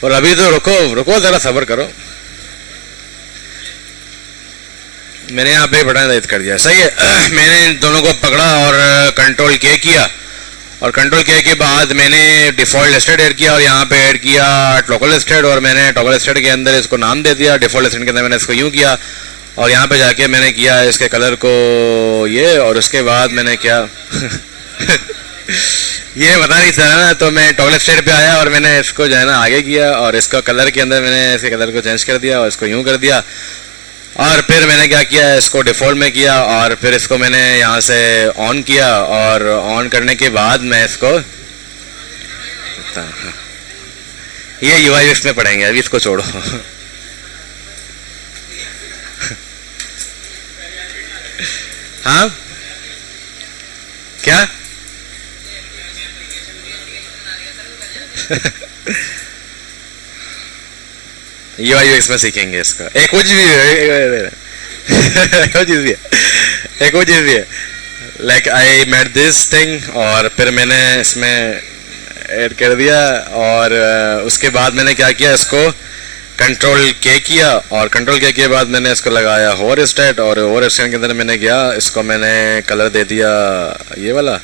और अभी तो रुको जरा सब्र करो, मैंने यहाँ पे बटन हिट कर दिया, सही है। मैंने इन दोनों को पकड़ा और कंट्रोल के किया, और कंट्रोल के बाद मैंने डिफॉल्ट लिस्टेड ऐड किया और यहाँ पे ऐड किया टॉगल लिस्टेड। और मैंने टॉगल लिस्टेड के अंदर इसको नाम दे दिया, डिफॉल्ट लिस्टेड के अंदर मैंने इसको यूँ किया और यहाँ पे जाके मैंने किया इसके कलर को ये, और उसके बाद मैंने क्या ये पता नहीं चला ना। तो मैं टॉगल लिस्टेड पे आया और मैंने इसको जो है ना आगे किया और इसका कलर के अंदर मैंने इसके कलर को चेंज कर दिया और इसको यूँ कर दिया। और फिर मैंने क्या किया, इसको डिफ़ॉल्ट में किया और फिर इसको मैंने यहाँ से ऑन किया और ऑन करने के बाद मैं इसको, ये UI UX में पढ़ेंगे, अभी इसको छोड़ो। हाँ क्या UI UX में सीखेंगे इसका। एक वो चीज भी है, एक वो चीज भी है, like I made this thing और फिर मैंने इसमें ऐड कर दिया और उसके बाद मैंने क्या किया, इसको कंट्रोल के किया और कंट्रोल के बाद मैंने इसको लगाया होवर स्टेट और होवर स्टेट के अंदर मैंने गया, इसको मैंने कलर दे दिया ये वाला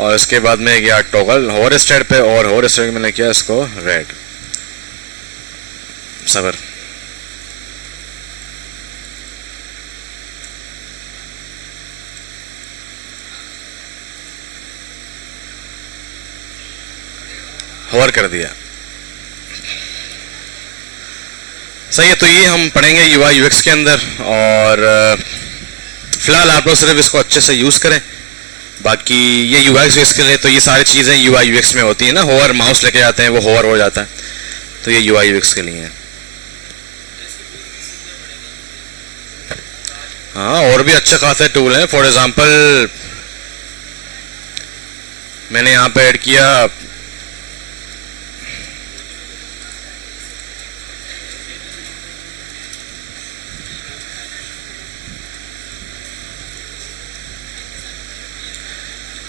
और उसके बाद मैं गया टॉगल होवर स्टेट पे और होवर स्टेट मैंने किया इसको रेड। सबर होवर कर दिया, सही है। तो ये हम पढ़ेंगे UI UX के अंदर और फिलहाल आप लोग सिर्फ इसको अच्छे से यूज करें। बाकी ये UI UX के लिए तो ये सारी चीजें UI UX में होती है ना, होवर माउस लेके जाते हैं वो होवर हो जाता है, तो ये UI UX के लिए है। हाँ और भी अच्छे खासे टूल हैं। फॉर एग्जांपल मैंने यहाँ पे ऐड किया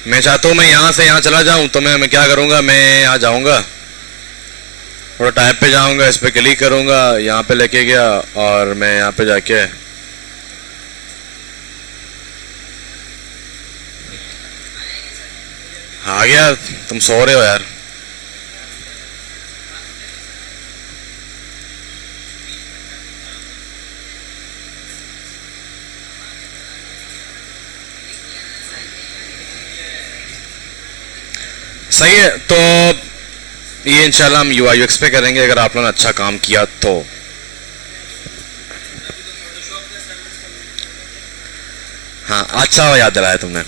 मैं चाहता हूँ मैं यहाँ से यहाँ चला जाऊँ, तो मैं क्या करूँगा, मैं यहाँ जाऊँगा थोड़ा टाइप पे जाऊँगा, इस पे क्लिक करूँगा, यहाँ पे लेके गया और मैं यहाँ पे जाके आ गया। तुम सो रहे हो यार। सही है, तो ये इंशाल्लाह हम UI UX पे करेंगे अगर आप लोगों ने अच्छा काम किया तो। हाँ अच्छा याद दिलाया तुमने।